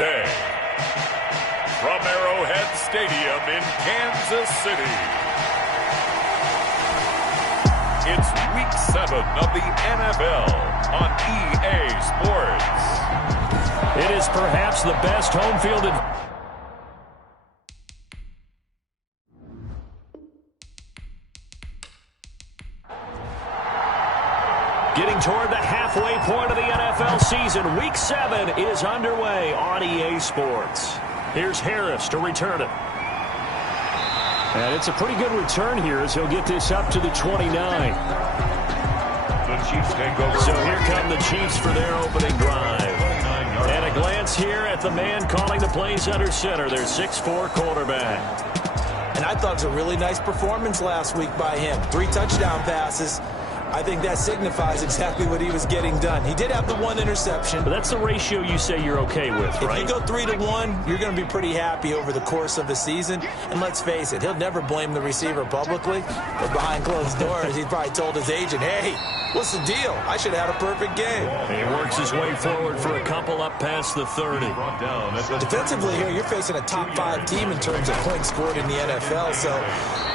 Day. From Arrowhead Stadium in Kansas City, it's Week 7 of the NFL on EA Sports. It is perhaps the best home field advantage. Getting toward the halfway point of the NFL season, Week 7 is underway on EA Sports. Here's Harris to return it. And it's a pretty good return here as he'll get this up to the 29. The Chiefs take over. So here come the Chiefs for their opening drive. And a glance here at the man calling the plays under center, their 6'4" quarterback. And I thought it was a really nice performance last week by him. 3 touchdown passes. I think that signifies exactly what he was getting done. He did have the 1 interception. But that's the ratio you say you're okay with, right? If you go 3-to-1, you're going to be pretty happy over the course of the season. And let's face it, he'll never blame the receiver publicly. But behind closed doors, he probably told his agent, hey, what's the deal? I should have had a perfect game. He works his way forward for a couple up past the 30. Defensively here, you're facing a top 5 team in terms of points scored in the NFL. So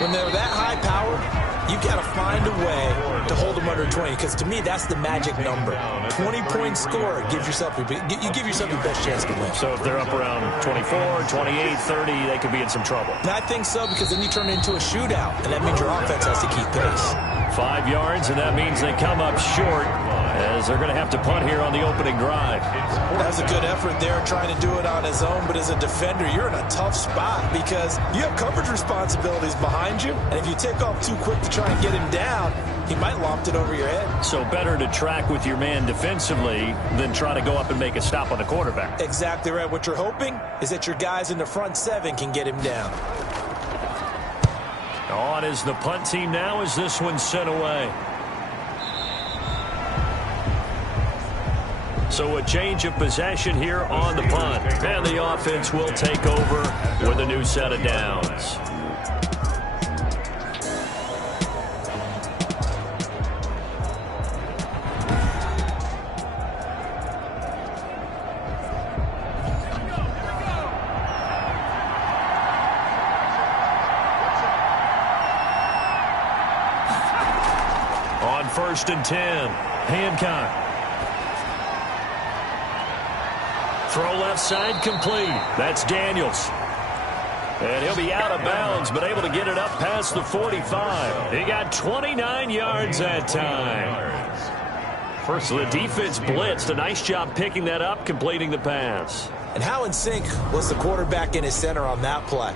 when they're that high powered, you got to find a way to hold them under 20, because to me, that's the magic number. 20-point score gives yourself you give yourself your best chance to win. So if they're up around 24, 28, 30, they could be in some trouble. And I think so, because then you turn it into a shootout, and that means your offense has to keep pace. 5 yards, and that means they come up short, as they're going to have to punt here on the opening drive. That was a good effort there, trying to do it on his own, but as a defender, you're in a tough spot because you have coverage responsibilities behind you, and if you take off too quick to try and get him down, he might loft it over your head. So better to track with your man defensively than try to go up and make a stop on the quarterback. Exactly right. What you're hoping is that your guys in the front 7 can get him down. On is the punt team now as this one's sent away. So a change of possession here on the punt. And the offense will take over with a new set of downs. On 1st and 10, Hancock. Throw left side complete. That's Daniels. And he'll be out of bounds, but able to get it up past the 45. He got 29 yards that time. First, the defense blitzed. A nice job picking that up, completing the pass. And how in sync was the quarterback and his center on that play?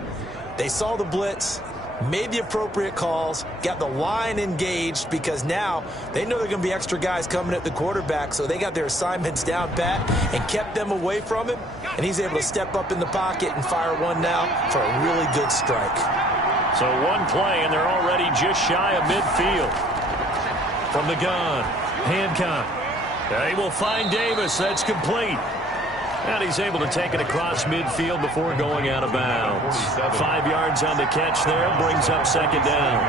They saw the blitz, made the appropriate calls, got the line engaged, because now they know there are going to be extra guys coming at the quarterback, so they got their assignments down pat and kept them away from him, and he's able to step up in the pocket and fire one now for a really good strike. So one play, and they're already just shy of midfield. From the gun, Hancock. They will find Davis. That's complete. And he's able to take it across midfield before going out of bounds. 5 yards on the catch there, brings up 2nd down.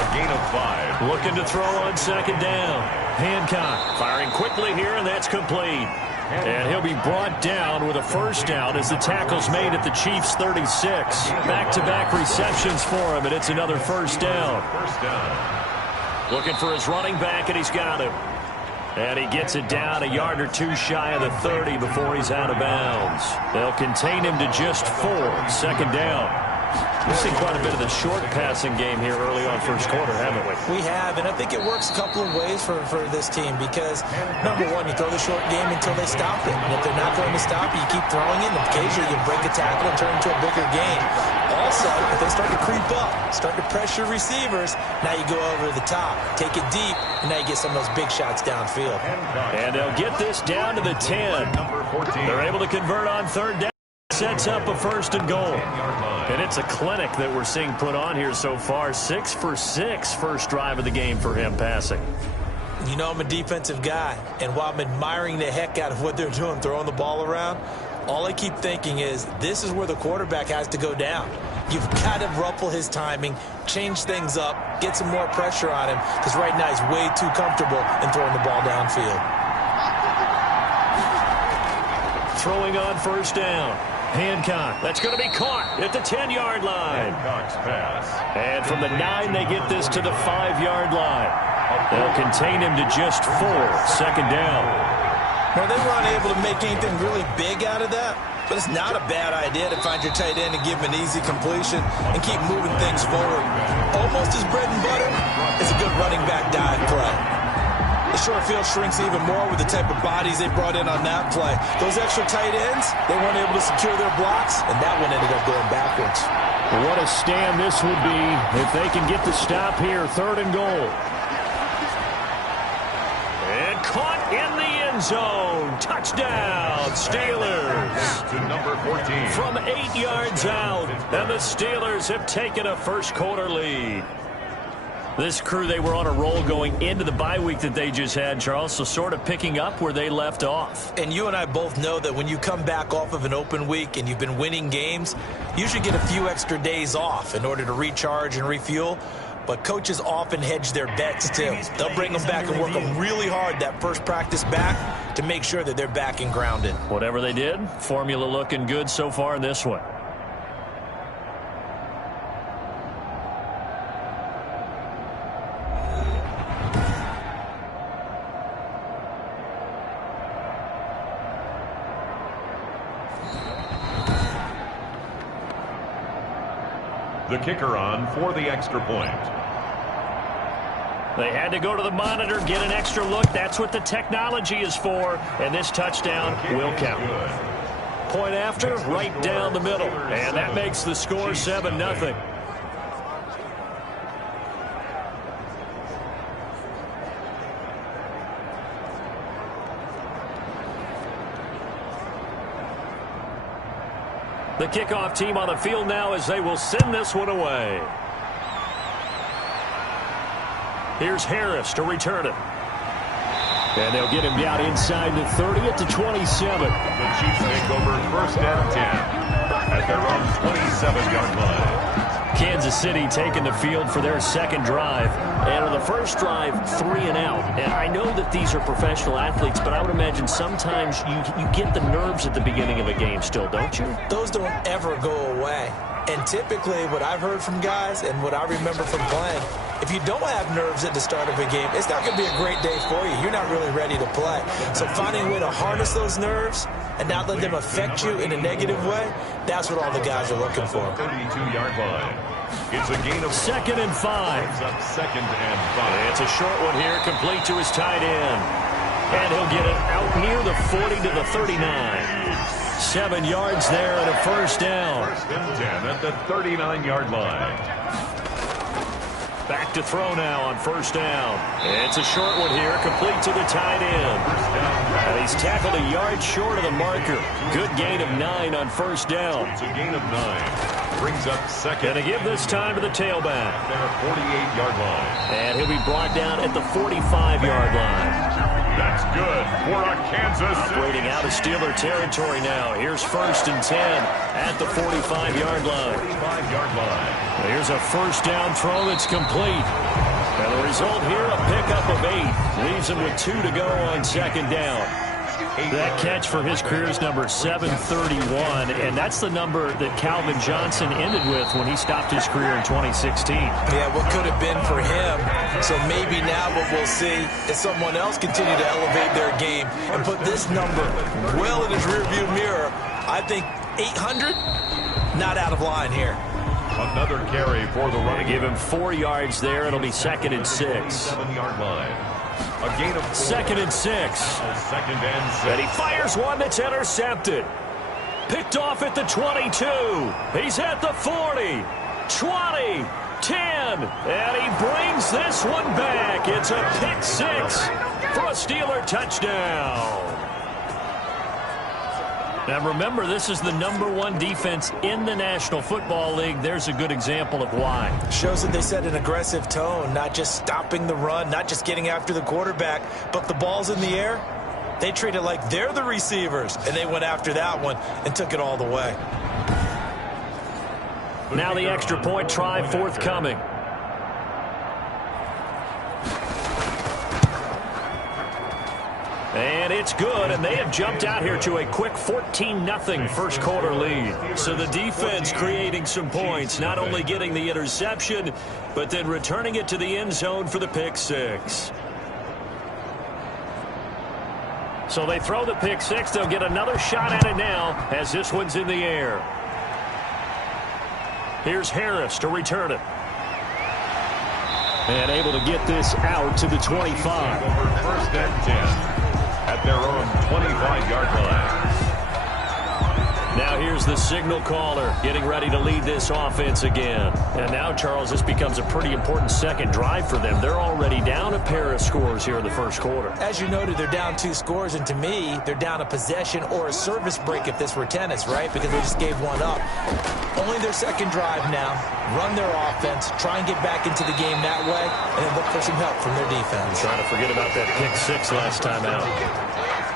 A gain of 5. Looking to throw on 2nd down. Hancock firing quickly here, and that's complete. And he'll be brought down with a 1st down as the tackle's made at the Chiefs' 36. Back-to-back receptions for him, and it's another 1st down. Looking for his running back, and he's got him. And he gets it down a yard or 2 shy of the 30 before he's out of bounds. They'll contain him to just 4. 2nd down. We've seen quite a bit of the short passing game here early on 1st quarter, haven't we? We have, and I think it works a couple of ways for this team because, number one, you throw the short game until they stop it. And if they're not going to stop it, you keep throwing it, and occasionally you break a tackle and turn it into a bigger game. Also, if they start to creep up, start to pressure receivers, now you go over the top, take it deep, and now you get some of those big shots downfield. And they'll get this down to the 10. They're able to convert on 3rd down. Sets up a 1st and goal. And it's a clinic that we're seeing put on here so far. 6 for 6 first drive of the game for him passing. You know I'm a defensive guy, and while I'm admiring the heck out of what they're doing, throwing the ball around, all I keep thinking is this is where the quarterback has to go down. You've got to ruffle his timing, change things up, get some more pressure on him, because right now he's way too comfortable in throwing the ball downfield. throwing on first down. Hancock, that's going to be caught at the 10-yard line. Hancock's pass. And from the 9, they get this to the 5-yard line. They'll contain him to just 4. Second down. Well, they weren't able to make anything really big out of that, but it's not a bad idea to find your tight end and give him an easy completion and keep moving things forward. Almost his bread and butter is a good running back dive play. The short field shrinks even more with the type of bodies they brought in on that play. Those extra tight ends, they weren't able to secure their blocks, and that one ended up going backwards. What a stand this would be if they can get the stop here. 3rd and goal. And caught in the end zone. Touchdown, Steelers. To number 14. From 8 yards out, and the Steelers have taken a first-quarter lead. This crew, they were on a roll going into the bye week that they just had, Charles, so sort of picking up where they left off. And you and I both know that when you come back off of an open week and you've been winning games, you should get a few extra days off in order to recharge and refuel. But coaches often hedge their bets, too. They'll bring them back and work them really hard that first practice back to make sure that they're back and grounded. Whatever they did, formula looking good so far in this one. The kicker on for the extra point. They had to go to the monitor, get an extra look. That's what the technology is for. And this touchdown will count. Point after, right down the middle. And that makes the score 7-0. The kickoff team on the field now as they will send this one away. Here's Harris to return it. And they'll get him down inside the 30 at the 27. The Chiefs take over 1st and 10 at their own 27-yard line. Kansas City taking the field for their second drive. And on the first drive, 3 and out. And I know that these are professional athletes, but I would imagine sometimes you get the nerves at the beginning of a game still, don't you? Those don't ever go away. And typically what I've heard from guys and what I remember from playing, if you don't have nerves at the start of a game, it's not going to be a great day for you. You're not really ready to play. So finding a way to harness those nerves and not let them affect you in a negative way, that's what all the guys are looking for. 32-yard line. It's a gain of 2nd and 5. It's up 2nd and 5. It's a short one here, complete to his tight end. And he'll get it out near the 40 to the 39. 7 yards there and a first down. 1st and 10 at the 39-yard line. Back to throw now on first down. It's a short one here, complete to the tight end. And he's tackled a yard short of the marker. Good gain of 9 on first down. It's a gain of 9. Brings up 2nd. Going to give this time to the tailback. Their 48-yard line. And he'll be brought down at the 45-yard line. That's good for a Kansas City. Operating out of Steeler territory now. Here's 1st and 10 at the 45-yard line. 45-yard line. Here's a first down throw that's complete. And the result here, a pickup of 8. Leaves him with 2 to go on 2nd down. That catch for his career is number 731, and that's the number that Calvin Johnson ended with when he stopped his career in 2016. Yeah, what could have been for him. So maybe now what we'll see is someone else continue to elevate their game and put this number well in his rearview mirror. I think 800, not out of line here. Another carry for the running. Give him 4 yards there. It'll be 2nd and 6. 7-yard line. A gain of 4. 2nd and 6. 2nd and 6. And he fires one that's intercepted. Picked off at the 22. He's at the 40. 20. 10. And he brings this one back. It's a pick 6 for a Steeler touchdown. Now remember, this is the #1 defense in the National Football League. There's a good example of why. Shows that they set an aggressive tone, not just stopping the run, not just getting after the quarterback, but the ball's in the air. They treat it like they're the receivers, and they went after that one and took it all the way. Now the extra point try forthcoming. And it's good, and they have jumped out here to a quick 14-0 first quarter lead. So the defense creating some points, not only getting the interception, but then returning it to the end zone for the pick six. So they throw the pick six. They'll get another shot at it now as this one's in the air. Here's Harris to return it. And able to get this out to the 25. First and 10 at their own 25-yard line. Now here's the signal caller getting ready to lead this offense again. And now, Charles, this becomes a pretty important second drive for them. They're already down a pair of scores here in the first quarter. As you noted, they're down 2 scores, and to me, they're down a possession or a service break if this were tennis, right? Because they just gave one up. Only their second drive now. Run their offense, try and get back into the game that way, and then look for some help from their defense. Trying to forget about that pick six last time out.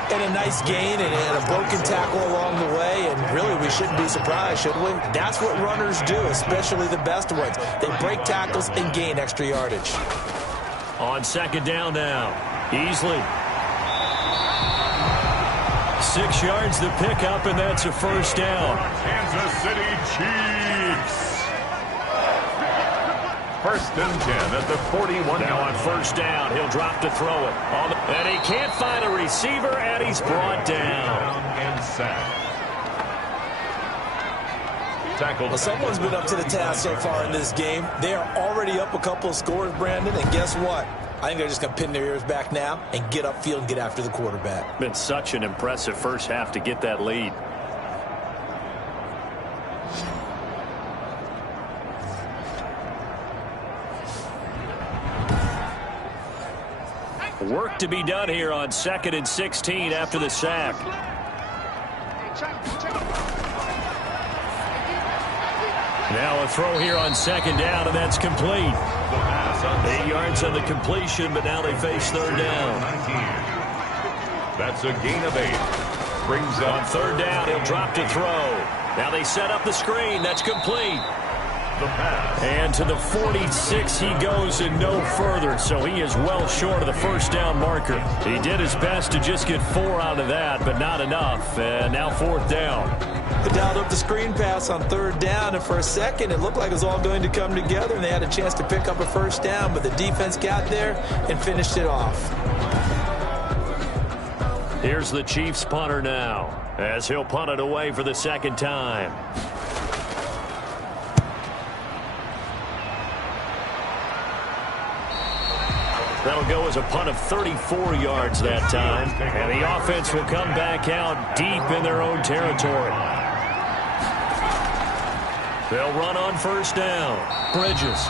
And a nice gain and a broken tackle along the way, and really we shouldn't be surprised, should we? That's what runners do, especially the best ones. They break tackles and gain extra yardage. On second down now, Easley. 6 yards to pick up, and that's a first down. Kansas City Chiefs. First and 10 at the 41. Now on first down, he'll drop to throw it. And he can't find a receiver, and he's brought down. And sacked. Well, someone's been up to the task so far in this game. They are already up a couple of scores, Brandon, and guess what? I think they're just going to pin their ears back now and get upfield and get after the quarterback. Been such an impressive first half to get that lead. Work to be done here on 2nd and 16 after the sack. Now a throw here on second down, and that's complete. 8 yards on the completion, but now they face third down. That's a gain of 8. Brings up on third down, he'll drop to throw. Now they set up the screen. That's complete. The pass. And to the 46 he goes and no further, so he is well short of the first down marker. He did his best to just get 4 out of that, but not enough. And now fourth down. They dialed up the screen pass on third down, and for a second it looked like it was all going to come together, and they had a chance to pick up a first down, but the defense got there and finished it off. Here's the Chiefs punter now, as he'll punt it away for the second time. That'll go as a punt of 34 yards that time. And the offense will come back out deep in their own territory. They'll run on first down. Bridges.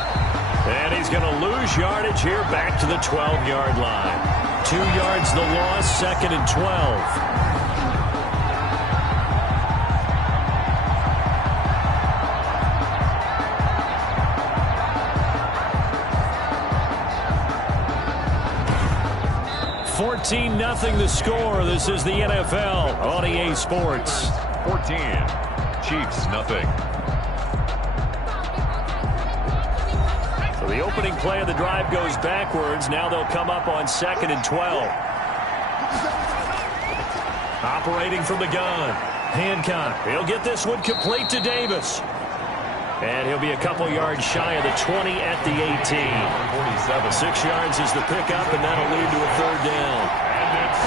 And he's going to lose yardage here back to the 12-yard line. 2 yards the loss, 2nd and 12. Nothing the score. This is the NFL on EA Sports. 14. Chiefs nothing. So the opening play of the drive goes backwards. Now they'll come up on 2nd and 12. Operating from the gun. Hancock. He'll get this one complete to Davis. And he'll be a couple yards shy of the 20 at the 18. 6 yards is the pickup, and that'll lead to a third down.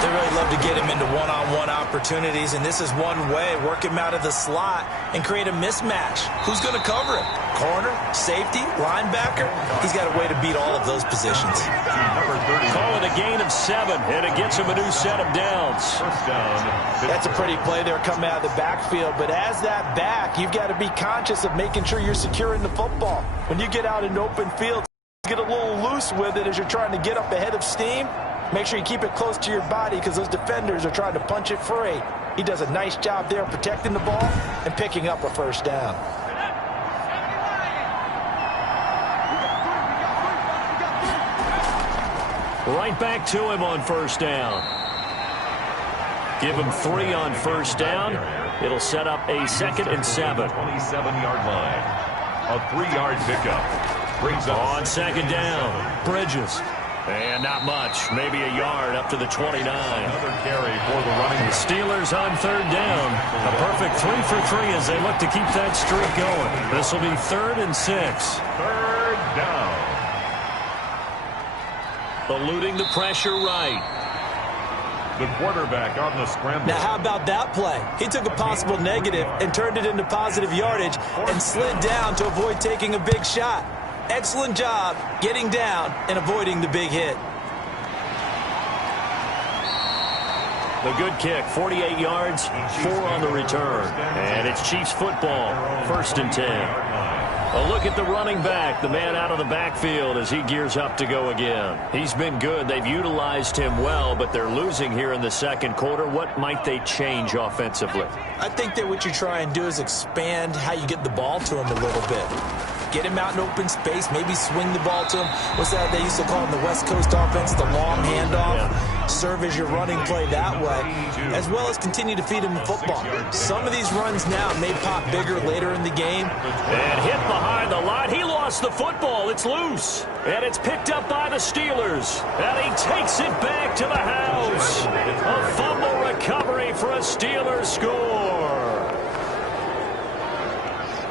They really love to get him into one-on-one opportunities, and this is one way. Work him out of the slot and create a mismatch. Who's going to cover him? Corner, safety, linebacker? He's got a way to beat all of those positions. Call it a gain of 7, and it gets him a new set of downs. First down. That's a pretty play there coming out of the backfield, but as that back, you've got to be conscious of making sure you're securing the football. When you get out in open field, get a little loose with it as you're trying to get up ahead of steam. Make sure you keep it close to your body because those defenders are trying to punch it free. He does a nice job there protecting the ball and picking up a first down. Right back to him on first down. Give him 3 on first down. It'll set up a 2nd and 7. 27-yard line. A 3-yard pickup. Brings up on second down. Bridges. And not much. Maybe a yard up to the 29. Another carry for the running back. Steelers on third down. A perfect 3 for 3 as they look to keep that streak going. This will be 3rd and 6. Third down. Eluding the pressure right. The quarterback on the scramble. Now, how about that play? He took a possible negative and turned it into positive yardage and slid down to avoid taking a big shot. Excellent job getting down and avoiding the big hit. The good kick, 48 yards, 4 on the return. And it's Chiefs football, 1st and 10. A look at the running back, the man out of the backfield as he gears up to go again. He's been good. They've utilized him well, but they're losing here in the second quarter. What might they change offensively? I think that what you try and do is expand how you get the ball to him a little bit. Get him out in open space, maybe swing the ball to him. What's that they used to call in the West Coast offense, the long handoff? Yeah. Serve as your running play that way, as well as continue to feed him the football. Some of these runs now may pop bigger later in the game. And hit behind the line. He lost the football. It's loose. And it's picked up by the Steelers. And he takes it back to the house. A fumble recovery for a Steelers score.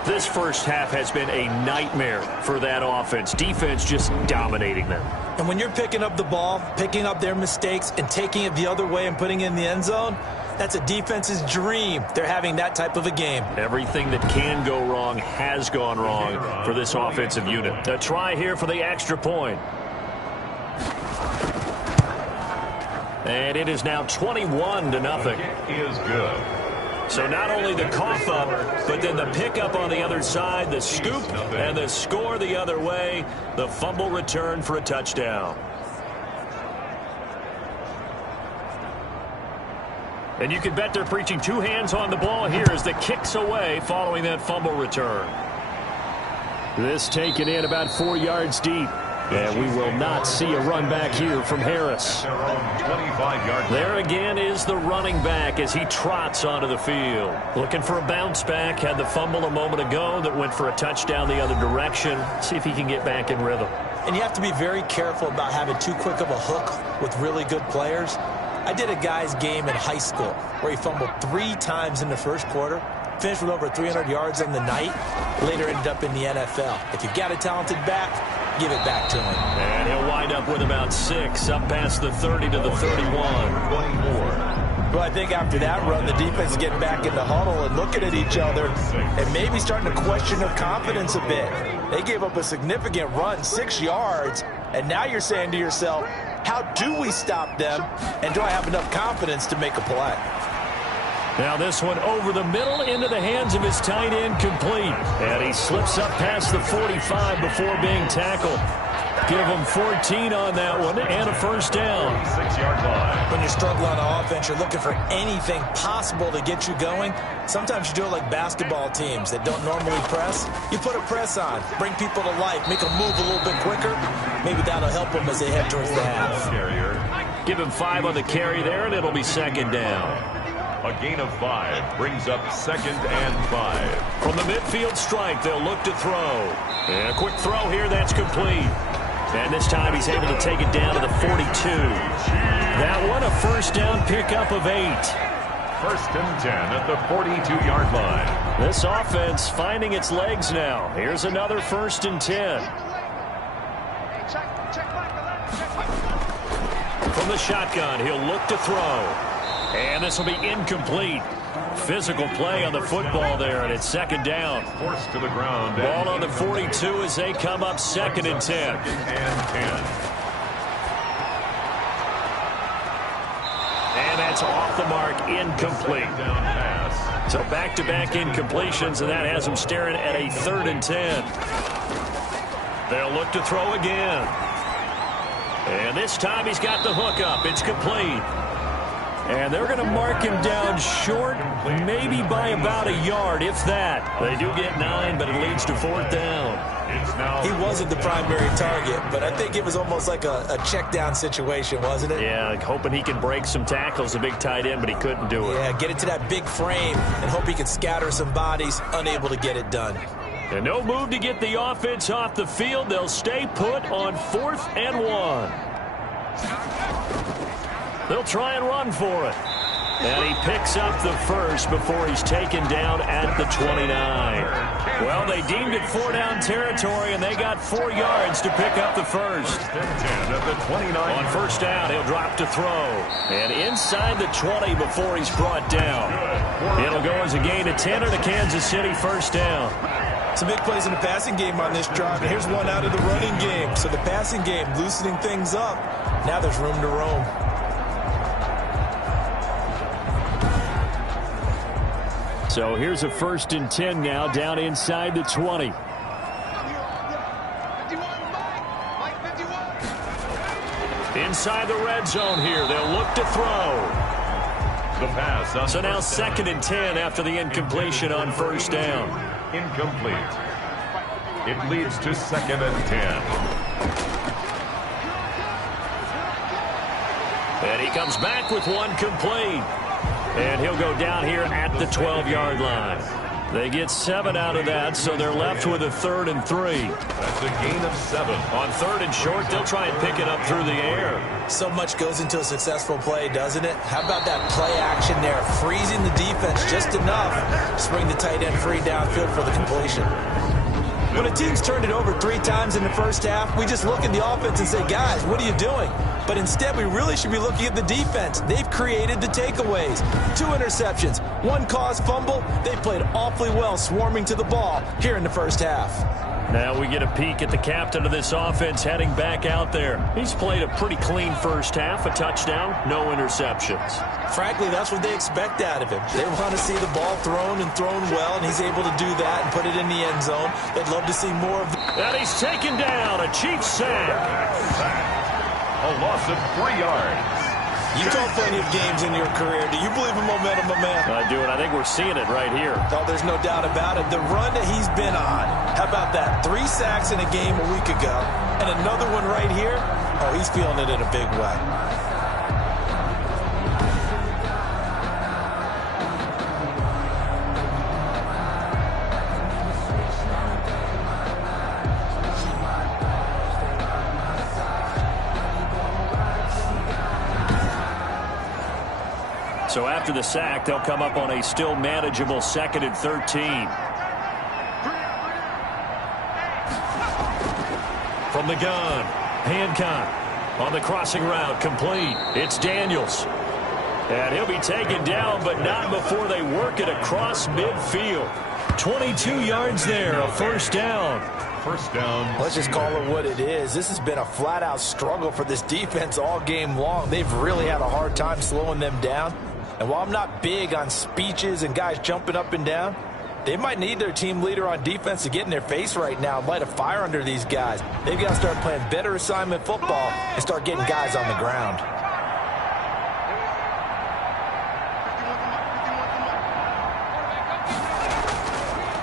This first half has been a nightmare for that offense. Defense just dominating them. And when you're picking up the ball, picking up their mistakes, and taking it the other way and putting it in the end zone, that's a defense's dream. They're having that type of a game. Everything that can go wrong has gone wrong for this offensive unit. A try here for the extra point. And it is now 21-0. Is good. So not only the cough up, but then the pickup on the other side, the scoop, and the score the other way, the fumble return for a touchdown. And you can bet they're preaching 2 hands on the ball here as the kick's away following that fumble return. This taken in about 4 yards deep. And we will not see a run back here from Harris. There again is the running back as he trots onto the field. Looking for a bounce back. Had the fumble a moment ago that went for a touchdown the other direction. See if he can get back in rhythm. And you have to be very careful about having too quick of a hook with really good players. I did a guy's game in high school where he fumbled 3 times in the first quarter. Finished with over 300 yards on the night. Later ended up in the NFL. If you've got a talented back, give it back to him. And he'll wind up with about 6 up past the 30 to the 31. Well, I think after that run, the defense is getting back in the huddle and looking at each other and maybe starting to question their confidence a bit. They gave up a significant run, 6 yards, and now you're saying to yourself, how do we stop them, and do I have enough confidence to make a play? Now this one over the middle into the hands of his tight end, complete. And he slips up past the 45 before being tackled. Give him 14 on that one and a first down. 6-yard line. When you're struggling on offense, you're looking for anything possible to get you going. Sometimes you do it like basketball teams that don't normally press. You put a press on, bring people to life, make them move a little bit quicker. Maybe that'll help them as they head towards the half. Give him 5 on the carry there, and it'll be second down. A gain of 5 brings up 2nd and 5. From the midfield strike, they'll look to throw. And a quick throw here, that's complete. And this time he's able to take it down to the 42. That one, a first down pickup of 8. 1st and 10 at the 42-yard line. This offense finding its legs now. Here's another 1st and 10. From the shotgun, he'll look to throw. And this will be incomplete. Physical play on the football there, and it's second down. Forced to the ground. Ball on the 42 as they come up 2nd and 10. And that's off the mark, incomplete. So back-to-back incompletions, and that has them staring at a 3rd and 10. They'll look to throw again. And this time he's got the hook up. It's complete. And they're going to mark him down short, maybe by about a yard, if that. They do get 9, but it leads to 4th down. He wasn't the primary target, but I think it was almost like a check down situation, wasn't it? Yeah, like hoping he can break some tackles, a big tight end, but he couldn't do it. Yeah, get it to that big frame and hope he can scatter some bodies, unable to get it done. And no move to get the offense off the field. They'll stay put on 4th and 1. They'll try and run for it. And he picks up the first before he's taken down at the 29. Well, they deemed it 4-down territory, and they got 4 yards to pick up the first. 10 at the 29. On first down, he'll drop to throw. And inside the 20 before he's brought down. It'll go as a gain of 10 and a Kansas City first down. Some big plays in the passing game on this drive, and here's one out of the running game. So the passing game loosening things up. Now there's room to roam. So here's a 1st and 10 now down inside the 20. Inside the red zone here. They'll look to throw. The pass on so now 2nd and 10 after the incompletion on first down. Incomplete. It leads to 2nd and 10. And he comes back with one complete. And he'll go down here at the 12-yard line. They get 7 out of that, so they're left with a 3rd and 3. That's a gain of 7. On 3rd and short, they'll try and pick it up through the air. So much goes into a successful play, doesn't it? How about that play action there? Freezing the defense just enough to swing the tight end free downfield for the completion. When a team's turned it over 3 times in the first half, we just look at the offense and say, guys, what are you doing? But instead, we really should be looking at the defense. They've created the takeaways. 2 interceptions, 1 caused fumble. They played awfully well swarming to the ball here in the first half. Now we get a peek at the captain of this offense heading back out there. He's played a pretty clean first half, a touchdown, no interceptions. Frankly, that's what they expect out of him. They want to see the ball thrown and thrown well, and he's able to do that and put it in the end zone. They'd love to see more of that. And he's taken down, a Chiefs sack. A loss of 3 yards. You've called plenty of games in your career. Do you believe in momentum, my man? I do, and I think we're seeing it right here. Oh, there's no doubt about it. The run that he's been on, how about that? 3 sacks in a game a week ago, and another one right here. Oh, he's feeling it in a big way. So after the sack, they'll come up on a still manageable 2nd and 13. From the gun, Hancock on the crossing route, complete. It's Daniels. And he'll be taken down, but not before they work it across midfield. 22 yards there, a first down. First down. Let's just call it what it is. This has been a flat-out struggle for this defense all game long. They've really had a hard time slowing them down. And while I'm not big on speeches and guys jumping up and down, they might need their team leader on defense to get in their face right now and light a fire under these guys. They've got to start playing better assignment football and start getting guys on the ground.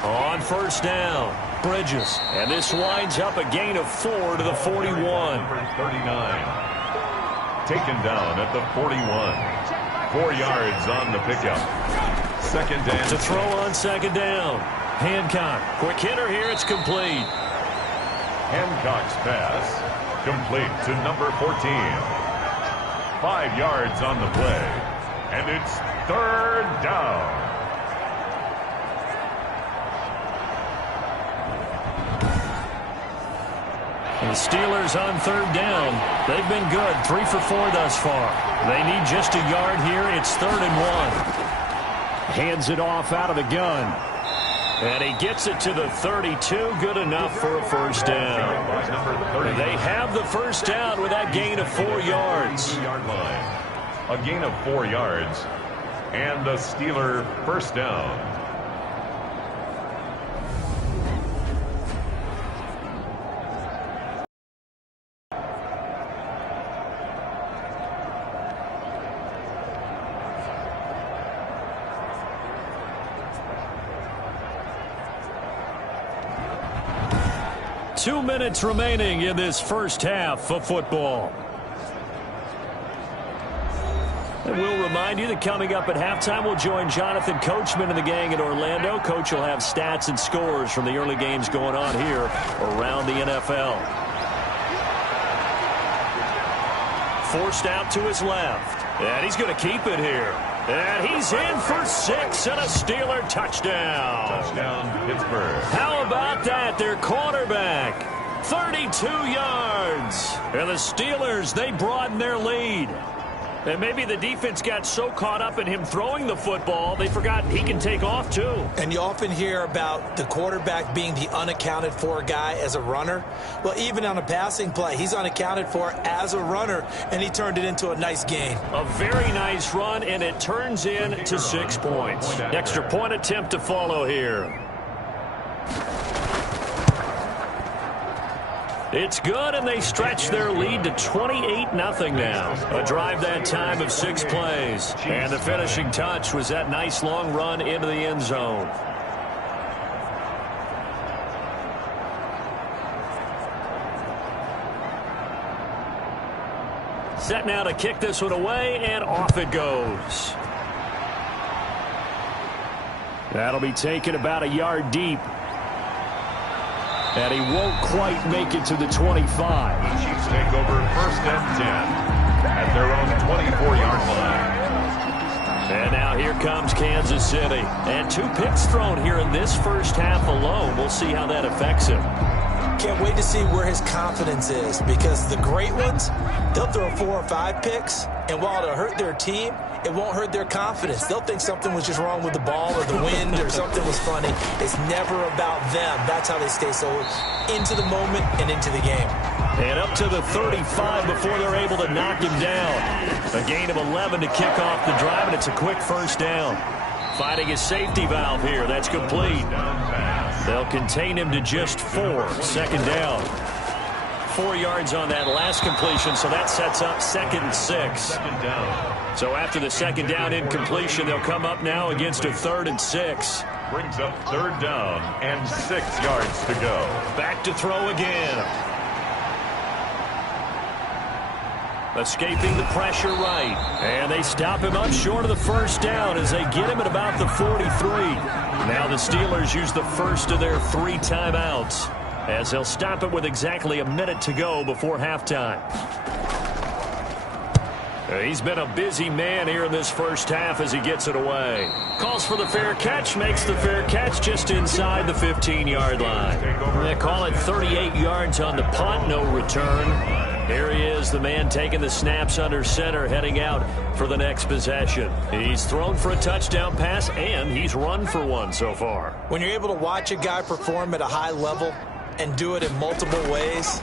On first down, Bridges. And this winds up a gain of 4 to the 41. Number 39. Taken down at the 41. 4 yards on the pickup. 2nd down. To throw on 2nd down. Hancock. Quick hitter here. It's complete. Hancock's pass. Complete to number 14. 5 yards on the play. And it's 3rd down. The Steelers on 3rd down. They've been good. 3 for 4 thus far. They need just a yard here. It's 3rd and 1. Hands it off out of the gun. And he gets it to the 32. Good enough for a first down. They have the first down with that gain of 4 yards. A gain of 4 yards. And the Steeler first down. Two minutes remaining in this first half of football. And we'll remind you that coming up at halftime, we'll join Jonathan Coachman and the gang in Orlando. Coach will have stats and scores from the early games going on here around the NFL. forced out to his left. And he's going to keep it here. And he's in for 6 and a Steeler touchdown. Touchdown, Pittsburgh. How about that? Their quarterback, 32 yards. And the Steelers, they broaden their lead. And maybe the defense got so caught up in him throwing the football, they forgot he can take off too. And you often hear about the quarterback being the unaccounted for guy as a runner. Well, even on a passing play, he's unaccounted for as a runner, and he turned it into a nice gain. A very nice run, and it turns into 6 points. Extra point attempt to follow here. It's good, and they stretch their lead to 28-0 now. A drive that time of 6 plays. And the finishing touch was that nice long run into the end zone. Set now to kick this one away, and off it goes. That'll be taken about a yard deep. And he won't quite make it to the 25. The Chiefs take over 1st and 10 at their own 24-yard line. And now here comes Kansas City. And 2 picks thrown here in this first half alone. We'll see how that affects him. Can't wait to see where his confidence is, because the great ones, they'll throw 4 or 5 picks, and while it'll hurt their team, it won't hurt their confidence. They'll think something was just wrong with the ball or the wind or something was funny. It's never about them. That's how they stay so into the moment and into the game. And up to the 35 before they're able to knock him down. A gain of 11 to kick off the drive, and it's a quick first down. Finding his safety valve here. That's complete. They'll contain him to just 4. Second down. 4 yards on that last completion, so that sets up 2nd and 6. Second down. So after the second down incompletion, they'll come up now against a 3rd and 6. Brings up 3rd down and 6 yards to go. Back to throw again. Escaping the pressure right. And they stop him up short of the first down as they get him at about the 43. Now the Steelers use the first of their 3 timeouts, as they'll stop it with exactly a minute to go before halftime. He's been a busy man here in this first half as he gets it away. Calls for the fair catch, makes the fair catch just inside the 15-yard line. They call it 38 yards on the punt, no return. Here he is, the man taking the snaps under center, heading out for the next possession. He's thrown for a touchdown pass, and he's run for one so far. When you're able to watch a guy perform at a high level and do it in multiple ways,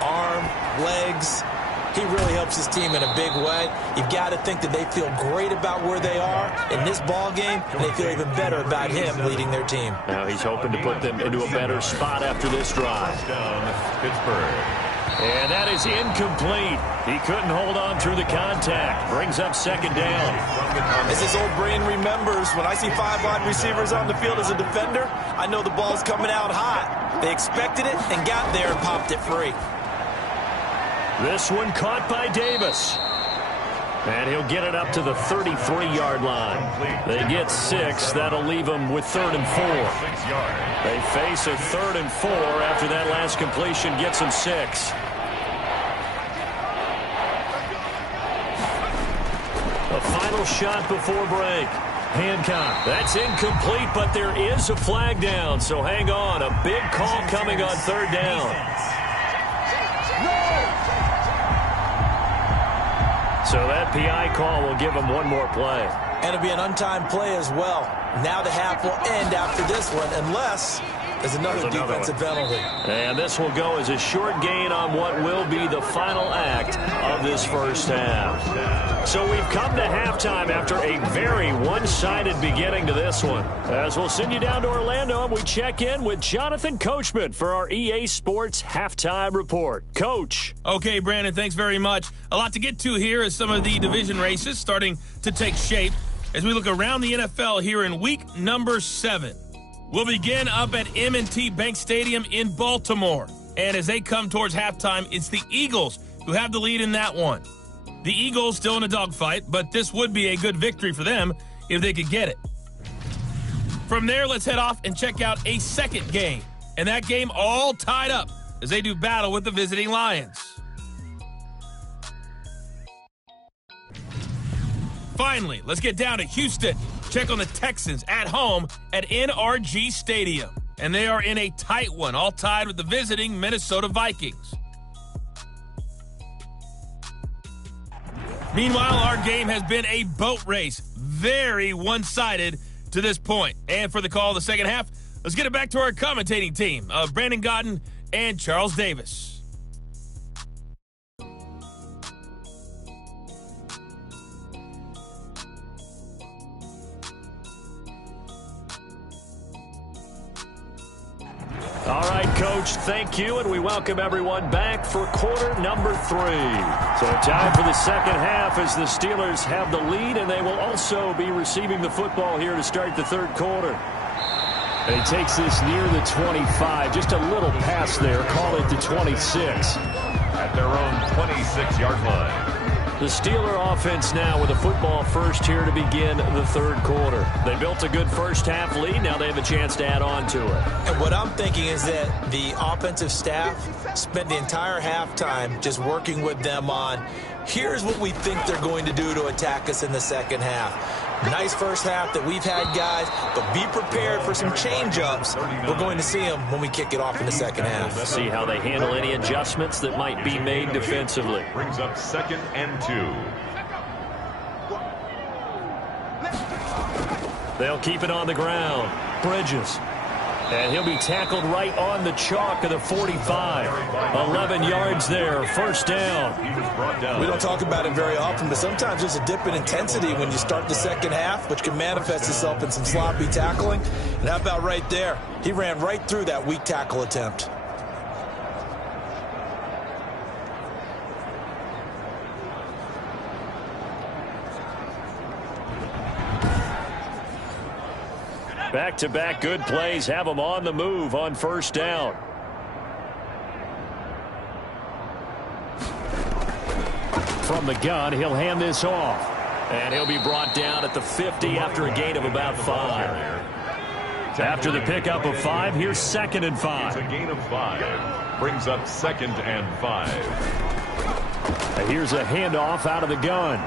arm, legs, he really helps his team in a big way. You've got to think that they feel great about where they are in this ball game, and they feel even better about him leading their team. Now he's hoping to put them into a better spot after this drive. Down, Pittsburgh. And that is incomplete. He couldn't hold on through the contact. Brings up 2nd down. As his old brain remembers, when I see 5 wide receivers on the field as a defender, I know the ball's coming out hot. They expected it and got there and popped it free. This one caught by Davis. And he'll get it up to the 33-yard line. They get 6. That'll leave them with 3rd and 4. They face a 3rd and 4 after that last completion gets them 6. A final shot before break. Hancock. That's incomplete, but there is a flag down, so hang on. A big call coming on 3rd down. So that PI call will give him one more play. And it'll be an untimed play as well. Now the half will end after this one, unless there's another defensive penalty. And this will go as a short gain on what will be the final act of this first half. So we've come to halftime after a very one-sided beginning to this one. As we'll send you down to Orlando, and we check in with Jonathan Coachman for our EA Sports Halftime Report. Coach. Okay, Brandon, thanks very much. A lot to get to here as some of the division races starting to take shape as we look around the NFL here in week number 7. We'll begin up at M&T Bank Stadium in Baltimore. And as they come towards halftime, it's the Eagles who have the lead in that one. The Eagles still in a dogfight, but this would be a good victory for them if they could get it. From there, let's head off and check out a second game. And that game all tied up as they do battle with the visiting Lions. Finally, let's get down to Houston. Check on the Texans at home at NRG Stadium. And they are in a tight one, all tied with the visiting Minnesota Vikings. Meanwhile, our game has been a boat race. Very one-sided to this point. And for the call of the second half, let's get it back to our commentating team of Brandon Godden and Charles Davis. All right, Coach, thank you, and we welcome everyone back for quarter number 3. So time for the second half as the Steelers have the lead, and they will also be receiving the football here to start the third quarter. And he takes this near the 25, just a little pass there, call it the 26. At their own 26-yard line. The Steeler offense now with a football first here to begin the third quarter. They built a good first half lead. Now they have a chance to add on to it. And what I'm thinking is that the offensive staff spent the entire halftime just working with them on, here's what we think they're going to do to attack us in the second half. Nice first half that we've had, guys, but be prepared for some change-ups. We're going to see them when we kick it off in the second half. See how they handle any adjustments that might be made defensively. Brings up 2nd and 2. They'll keep it on the ground. Bridges. And he'll be tackled right on the chalk of the 45. 11 yards there, first down. We don't talk about it very often, but sometimes there's a dip in intensity when you start the second half, which can manifest itself in some sloppy tackling. And how about right there? He ran right through that weak tackle attempt. Back-to-back good plays have them on the move on first down. From the gun, he'll hand this off. And he'll be brought down at the 50 after a gain of about 5. After the pickup of 5, here's 2nd and 5. It's a gain of 5. Brings up 2nd and 5. And here's a handoff out of the gun.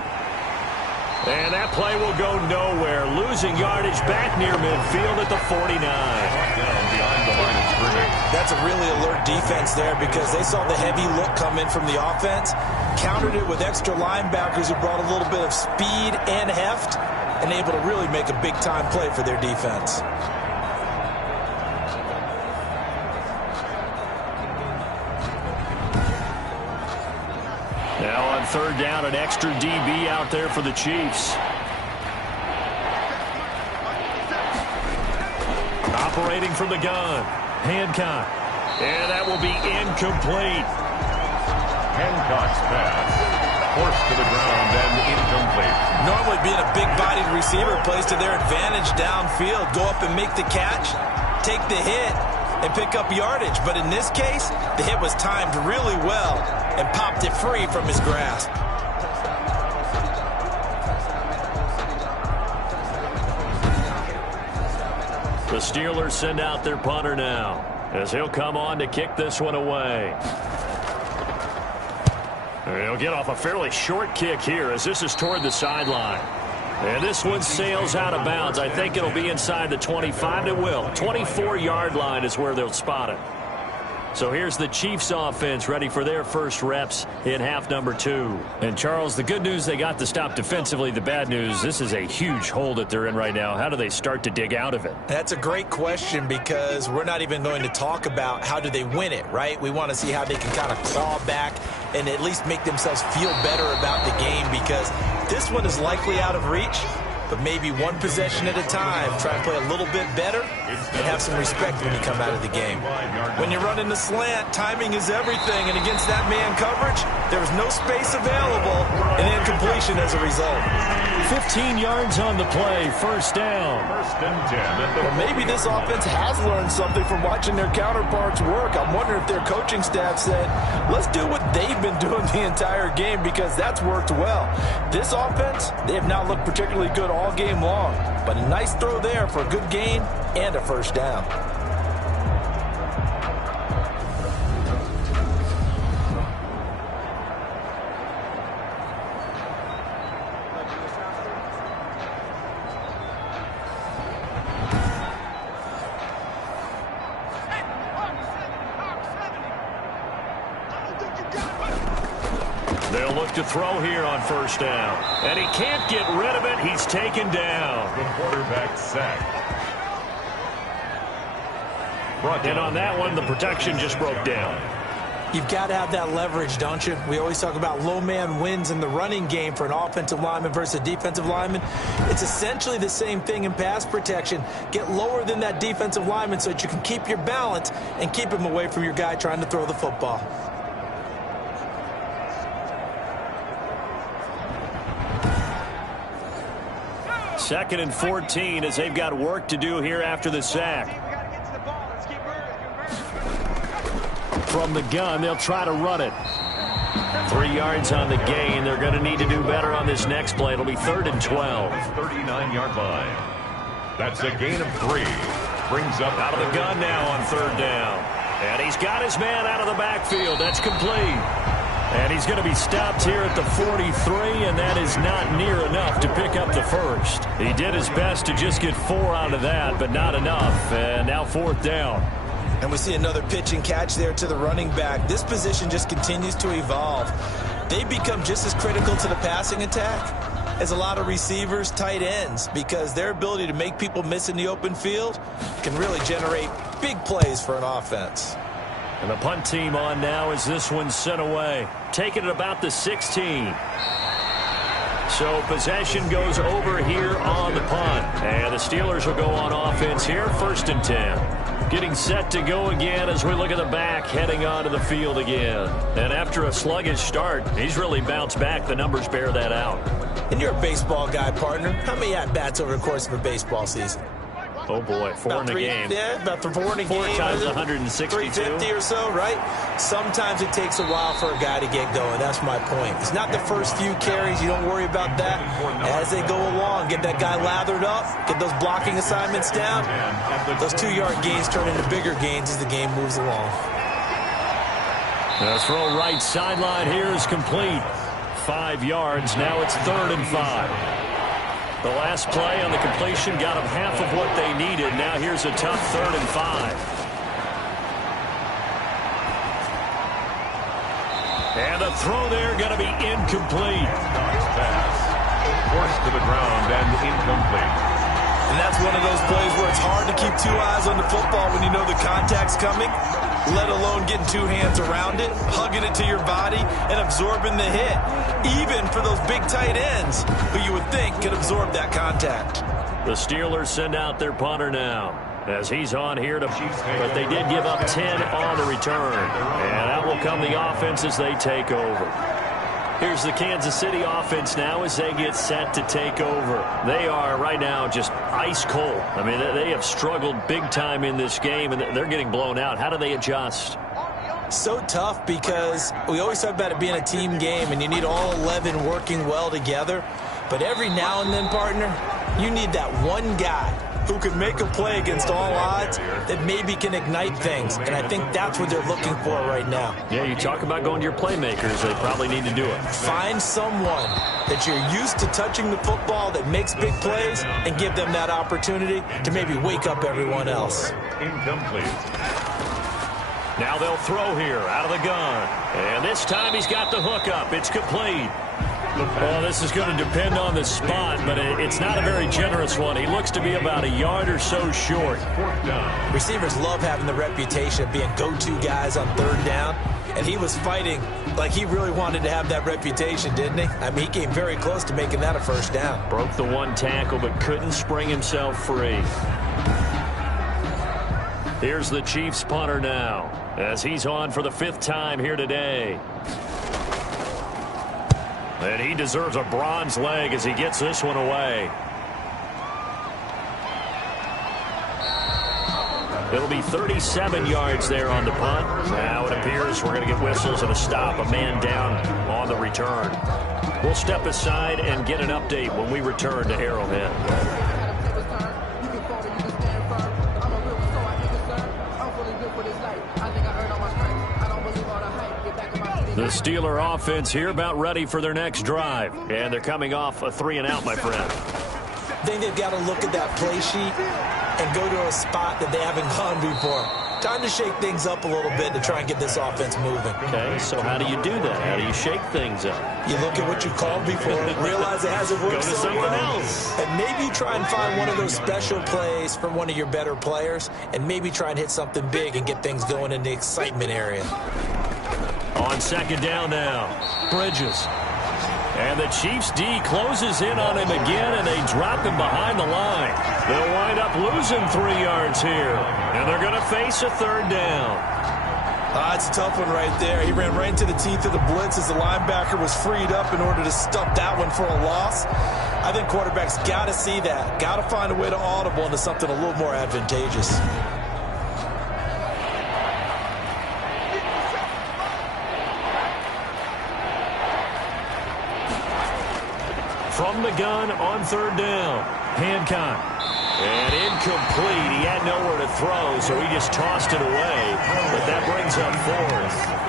And that play will go nowhere. Losing yardage back near midfield at the 49. Down behind the line of scrimmage. That's a really alert defense there because they saw the heavy look come in from the offense, countered it with extra linebackers who brought a little bit of speed and heft, and able to really make a big-time play for their defense. Now on third down, an extra DB out there for the Chiefs. Operating from the gun. Hancock. And that will be incomplete. Hancock's pass. Forced to the ground and incomplete. Normally being a big-bodied receiver plays to their advantage downfield. Go up and make the catch, take the hit, and pick up yardage. But in this case, the hit was timed really well and popped it free from his grasp. The Steelers send out their punter now as he'll come on to kick this one away. He'll get off a fairly short kick here as this is toward the sideline. And this one sails out of bounds. I think it'll be inside the 25. It will. 24-yard line is where they'll spot it. So here's the Chiefs offense ready for their first reps in half number 2. And Charles, the good news, they got the stop defensively. The bad news, this is a huge hole that they're in right now. How do they start to dig out of it? That's a great question because we're not even going to talk about how do they win it, right? We want to see how they can kind of claw back and at least make themselves feel better about the game because this one is likely out of reach. But maybe one possession at a time, try and play a little bit better and have some respect when you come out of the game. When you're running the slant, timing is everything, and against that man coverage, there's no space available, and incompletion as a result. 15 yards on the play, first down. First and 10. Or maybe this offense has learned something from watching their counterparts work. I'm wondering if their coaching staff said, let's do what they've been doing the entire game because that's worked well. This offense, they have not looked particularly good all game long, but a nice throw there for a good gain and a first down. They'll look to throw here on first down. And he can't get rid of it. He's taken down. The quarterback sacked. And on that one, the protection just broke down. You've got to have that leverage, don't you? We always talk about low man wins in the running game for an offensive lineman versus a defensive lineman. It's essentially the same thing in pass protection. Get lower than that defensive lineman so that you can keep your balance and keep him away from your guy trying to throw the football. Second and 14 as they've got work to do here after the sack. From the gun, they'll try to run it. 3 yards on the gain. They're going to need to do better on this next play. It'll be 3rd and 12. 39-yard line. That's a gain of 3. Brings up out of the gun now on 3rd down. And he's got his man out of the backfield. That's complete. And he's going to be stopped here at the 43, and that is not near enough to pick up the first. He did his best to just get 4 out of that, but not enough. And now 4th down. And we see another pitch and catch there to the running back. This position just continues to evolve. They become just as critical to the passing attack as a lot of receivers, tight ends, because their ability to make people miss in the open field can really generate big plays for an offense. And the punt team on now as this one's sent away. Taking it about the 16. So possession goes over here on the punt. And the Steelers will go on offense here, 1st and 10. Getting set to go again as we look at the back, heading onto the field again. And after a sluggish start, he's really bounced back. The numbers bear that out. And you're a baseball guy, partner. How many at-bats over the course of a baseball season? Oh, boy, 4 in a game. Yeah, about 4 in a game. 4 times 162. 350 or so, right? Sometimes it takes a while for a guy to get going. That's my point. It's not the first few carries. You don't worry about that. As they go along, get that guy lathered up, get those blocking assignments down. Those 2-yard gains turn into bigger gains as the game moves along. The throw right sideline here is complete. 5 yards. Now it's 3rd and 5. The last play on the completion got them half of what they needed. Now here's a tough 3rd and 5. And the throw there going to be incomplete. Nice pass. Forced to the ground and incomplete. And that's one of those plays where it's hard to keep 2 eyes on the football when you know the contact's coming, let alone getting 2 hands around it, hugging it to your body, and absorbing the hit. Even for those big tight ends who you would think could absorb that contact. The Steelers send out their punter now as he's on here to, but they did give up 10 on the return. And out will come the offense as they take over. Here's the Kansas City offense now as they get set to take over. They are right now just ice cold. I mean, they have struggled big time in this game, and they're getting blown out. How do they adjust? So tough because we always talk about it being a team game, and you need all 11 working well together. But every now and then, partner, you need that one guy who can make a play against all odds that maybe can ignite things. And I think that's what they're looking for right now. Yeah, you talk about going to your playmakers. They probably need to do it. Find someone that you're used to touching the football that makes big plays and give them that opportunity to maybe wake up everyone else. Incomplete. Now they'll throw here out of the gun. And this time he's got the hook up. It's complete. Well, this is going to depend on the spot, but it's not a very generous one. He looks to be about a yard or so short. Receivers love having the reputation of being go-to guys on 3rd down, and he was fighting like he really wanted to have that reputation, didn't he? I mean, he came very close to making that a 1st down. Broke the 1 tackle, but couldn't spring himself free. Here's the Chiefs punter now as he's on for the 5th time here today. And he deserves a bronze leg as he gets this one away. It'll be 37 yards there on the punt. Now it appears we're going to get whistles and a stop, a man down on the return. We'll step aside and get an update when we return to Arrowhead. The Steeler offense here about ready for their next drive. And they're coming off a 3-and-out, my friend. I think they've got to look at that play sheet and go to a spot that they haven't gone before. Time to shake things up a little bit to try and get this offense moving. Okay, so how do you do that? How do you shake things up? You look at what you called before, realize it hasn't worked Go to so something well, else. and maybe try and find one of those special plays from one of your better players, and maybe try and hit something big and get things going in the excitement area. On second down now, Bridges. And the Chiefs D closes in on him again, and they drop him behind the line. They'll wind up losing 3 yards here, and they're going to face a third down. It's a tough one right there. He ran right into the teeth of the blitz as the linebacker was freed up in order to stop that one for a loss. I think quarterbacks got to see that, got to find a way to audible into something a little more advantageous. From the gun on third down, Hancock. And incomplete. He had nowhere to throw, so he just tossed it away. But that brings up fourth.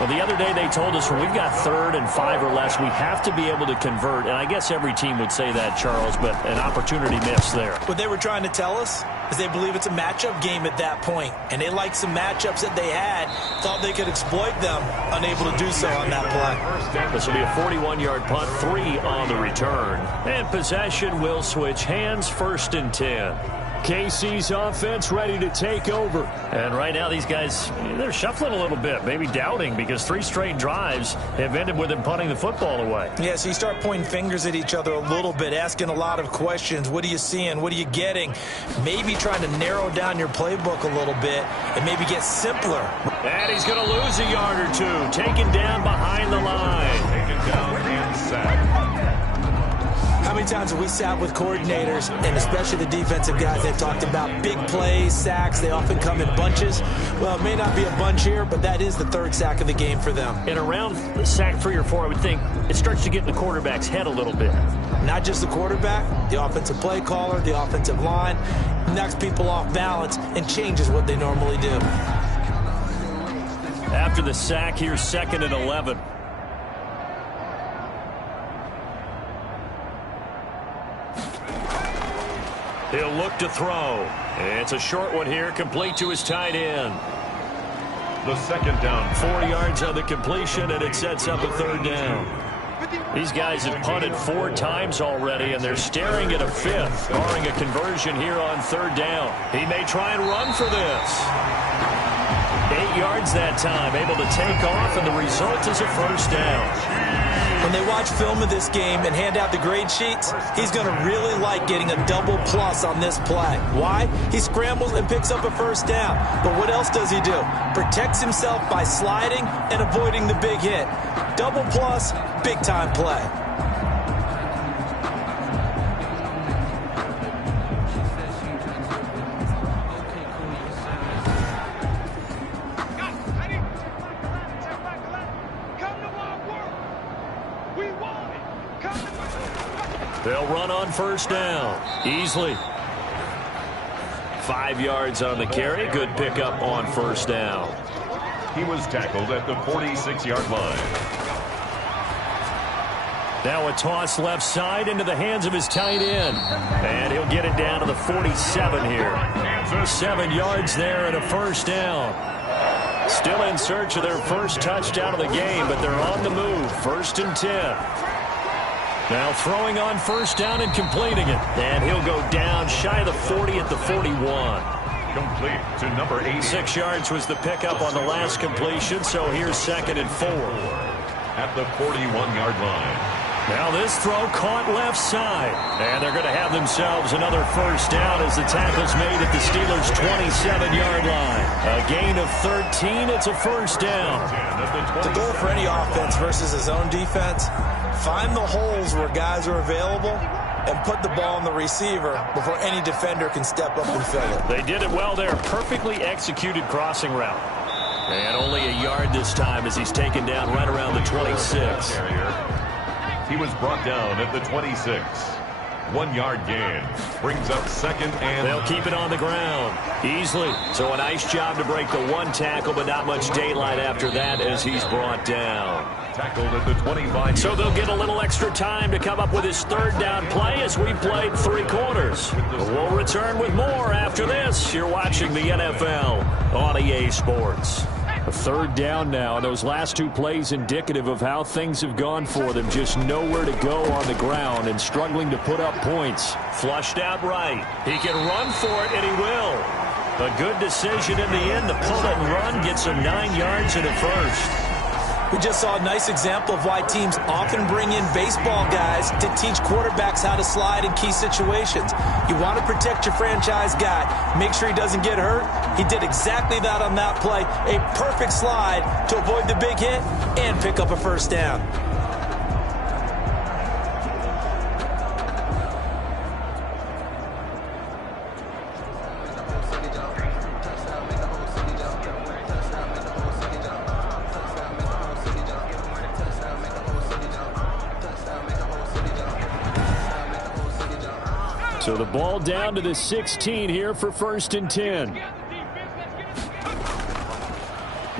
Well, the other day they told us when we've got 3rd and 5 or less, we have to be able to convert. And I guess every team would say that, Charles, but an opportunity missed there. What they were trying to tell us is they believe it's a matchup game at that point. And they liked some matchups that they had, thought they could exploit them, unable to do so on that play. This will be a 41-yard punt, 3 on the return. And possession will switch hands, 1st and 10. KC's offense ready to take over. And right now these guys, they're shuffling a little bit, maybe doubting, because 3 straight drives have ended with them punting the football away. Yeah, so you start pointing fingers at each other a little bit, asking a lot of questions. What are you seeing? What are you getting? Maybe trying to narrow down your playbook a little bit and maybe get simpler. And he's going to lose a yard or 2, taken down behind the line. Taken down and sacked. How many times have we sat with coordinators, and especially the defensive guys, they've talked about big plays, sacks. They often come in bunches. Well, it may not be a bunch here, but that is the 3rd sack of the game for them. And around sack 3 or 4, I would think it starts to get in the quarterback's head a little bit. Not just the quarterback, the offensive play caller, the offensive line, knocks people off balance and changes what they normally do. After the sack, here's 2nd and 11. He'll look to throw. It's a short one here, complete to his tight end. The 2nd down. 4 yards on the completion, and it sets up a 3rd down. These guys have punted 4 times already, and they're staring at a 5th, barring a conversion here on 3rd down. He may try and run for this. 8 yards that time, able to take off, and the result is a 1st down. When they watch film of this game and hand out the grade sheets, he's going to really like getting a double plus on this play. Why? He scrambles and picks up a 1st down. But what else does he do? Protects himself by sliding and avoiding the big hit. Double plus, big-time play. They'll run on 1st down. Easily. 5 yards on the carry. Good pickup on 1st down. He was tackled at the 46-yard line. Now a toss left side into the hands of his tight end. And he'll get it down to the 47 here. 7 yards there and a 1st down. Still in search of their first touchdown of the game, but they're on the move. 1st and 10. Now throwing on 1st down and completing it. And he'll go down shy of the 40 at the 41. Complete to number 8. 6 yards was the pickup on the last completion, so here's 2nd and 4. At the 41-yard line. Now this throw caught left side. And they're going to have themselves another 1st down as the tackle's made at the Steelers' 27-yard line. A gain of 13. It's a 1st down. The goal for any offense versus his own defense, find the holes where guys are available and put the ball on the receiver before any defender can step up and fill it. They did it well there. Perfectly executed crossing route. And only a yard this time as he's taken down right around the 26. He was brought down at the 26. 1 yard gain. Brings up 2nd and... They'll keep it on the ground easily. So a nice job to break the 1 tackle, but not much daylight after that as he's brought down. Tackled at the 25. So they'll get a little extra time to come up with his third down play as we played 3 quarters. We'll return with more after this. You're watching the NFL on EA Sports. A third down now. Those last 2 plays indicative of how things have gone for them. Just nowhere to go on the ground and struggling to put up points. Flushed out right. He can run for it, and he will. A good decision in the end. The pull it and run gets him 9 yards and a first. We just saw a nice example of why teams often bring in baseball guys to teach quarterbacks how to slide in key situations. You want to protect your franchise guy. Make sure he doesn't get hurt. He did exactly that on that play. A perfect slide to avoid the big hit and pick up a first down. So the ball down to the 16 here for 1st and 10.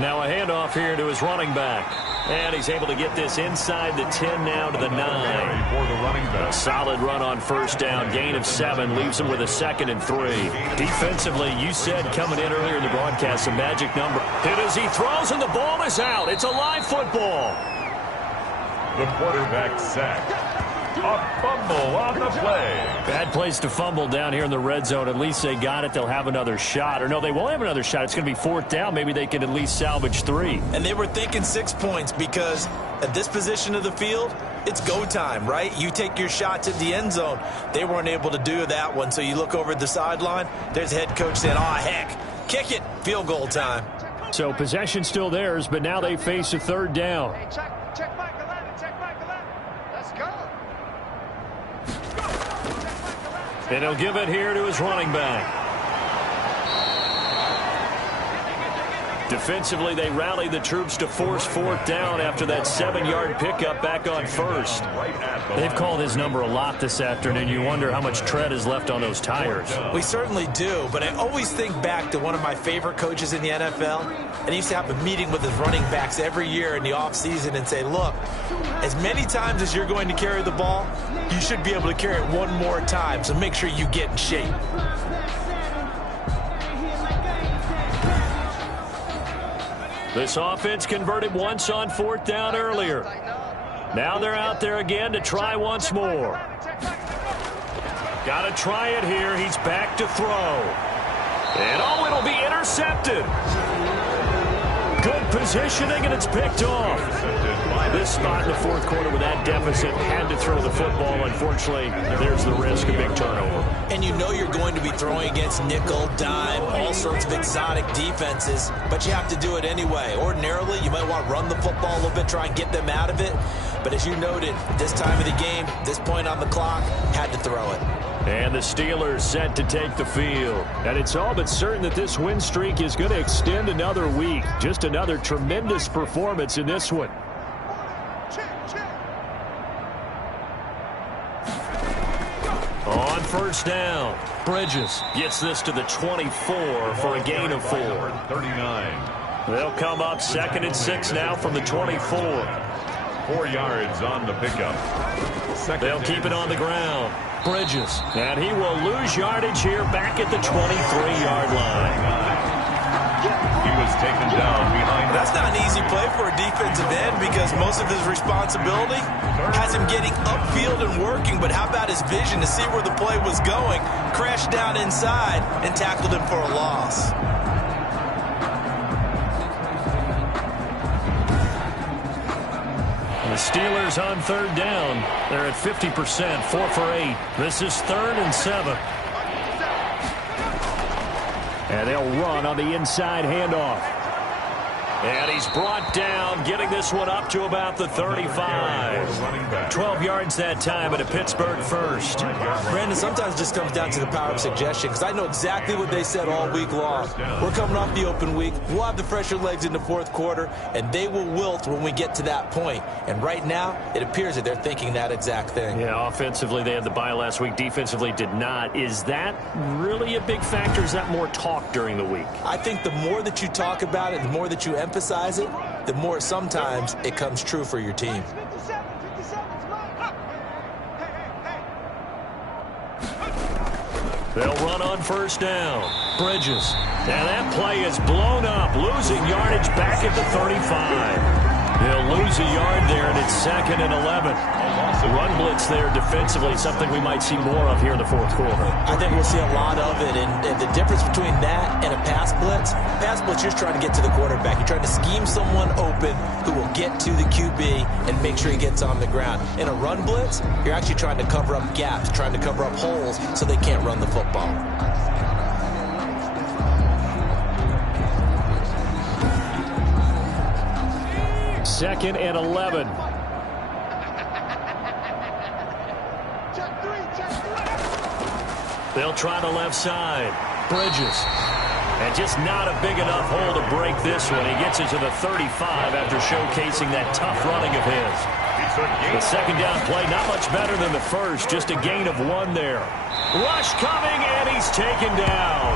Now a handoff here to his running back. And he's able to get this inside the 10 now to the 9. A solid run on first down. Gain of 7 leaves him with a 2nd and 3. Defensively, you said coming in earlier in the broadcast, a magic number. Hit as he throws and the ball is out. It's a live football. The quarterback sacked. A fumble on the play. Bad place to fumble down here in the red zone. At least they got it. They'll have another shot. Or no, they won't have another shot. It's going to be 4th down. Maybe they can at least salvage 3. And they were thinking 6 points because at this position of the field, it's go time, right? You take your shots at the end zone. They weren't able to do that one. So you look over at the sideline. There's the head coach saying, "Oh, heck, kick it. Field goal time." So possession still theirs, but now they face a 3rd down. Check back 11. Check back 11. Let's go. And he'll give it here to his running back. Defensively, they rally the troops to force 4th down after that 7-yard pickup back on 1st. They've called his number a lot this afternoon. You wonder how much tread is left on those tires. We certainly do, but I always think back to one of my favorite coaches in the NFL, and he used to have a meeting with his running backs every year in the offseason and say, look, as many times as you're going to carry the ball, you should be able to carry it one more time, so make sure you get in shape. This offense converted once on 4th down earlier. Now they're out there again to try once more. Got to try it here. He's back to throw. And, oh, it'll be intercepted. Good positioning, and it's picked off. This spot in the 4th quarter with that deficit had to throw the football. Unfortunately, there's the risk of big turnover. And you know you're going to be throwing against nickel, dime, all sorts of exotic defenses, but you have to do it anyway. Ordinarily, you might want to run the football a little bit, try and get them out of it. But as you noted, this time of the game, this point on the clock, had to throw it. And the Steelers set to take the field. And it's all but certain that this win streak is going to extend another week. Just another tremendous performance in this one. On first down, Bridges gets this to the 24 for a gain of 4. 39. They'll come up 2nd and 6 now from the 24. 4 yards on the pickup. They'll keep it on the ground. Bridges. And he will lose yardage here back at the 23-yard line. He was taken down behind. That's not an easy play for a defensive end because most of his responsibility has him getting upfield and working, but how about his vision to see where the play was going, crashed down inside, and tackled him for a loss. The Steelers on 3rd down. They're at 50%, 4 for 8. This is 3rd and 7. And they'll run on the inside handoff. And he's brought down, getting this one up to about the 35. 12 yards that time, and a Pittsburgh first. Brandon, sometimes it just comes down to the power of suggestion, because I know exactly what they said all week long. We're coming off the open week. We'll have the fresher legs in the 4th quarter, and they will wilt when we get to that point. And right now, it appears that they're thinking that exact thing. Yeah, offensively, they had the bye last week. Defensively, did not. Is that really a big factor? Is that more talk during the week? I think the more that you talk about it, the more that you emphasize it, the more sometimes it comes true for your team. 57, 57's mine. They'll run on first down. Bridges. And that play is blown up, losing yardage back at the 35. They'll lose a yard there, and it's 2nd and 11. The run blitz there defensively, something we might see more of here in the fourth quarter. I think we'll see a lot of it, and the difference between that and a pass blitz, you're just trying to get to the quarterback. You're trying to scheme someone open who will get to the QB and make sure he gets on the ground. In a run blitz, you're actually trying to cover up gaps, trying to cover up holes so they can't run the football. Second and 11. They'll try the left side. Bridges. And just not a big enough hole to break this one. He gets it to the 35 after showcasing that tough running of his. The second down play, not much better than the first. Just a gain of 1 there. Rush coming, and he's taken down.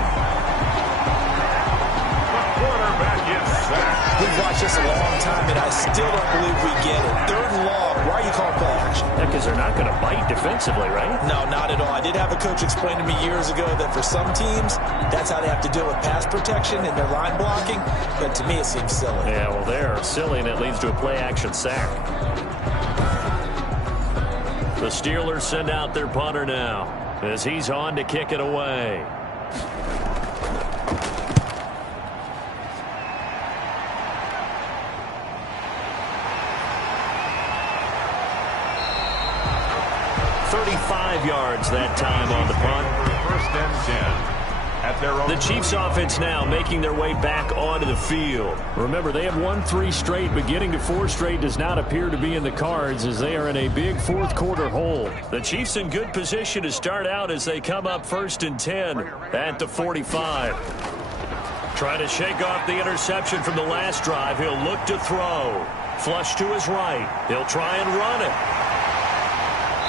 Quarterback is sacked. We've watched this a long time, and I still don't believe we get it. 3rd and long. Why are you calling play action? Yeah, because they're not going to bite defensively, right? No, not at all. I did have a coach explain to me years ago that for some teams, that's how they have to deal with pass protection and their line blocking. But to me, it seems silly. Yeah, well, they're silly, and it leads to a play-action sack. The Steelers send out their punter now as he's on to kick it away. Yards that time on the punt. 1st and 10 at their own. The Chiefs offense now making their way back onto the field. Remember, they have won 3 straight, but getting to 4 straight does not appear to be in the cards as they are in a big fourth quarter hole. The Chiefs in good position to start out as they come up 1st and 10 at the 45. Trying to shake off the interception from the last drive. He'll look to throw. Flush to his right. He'll try and run it.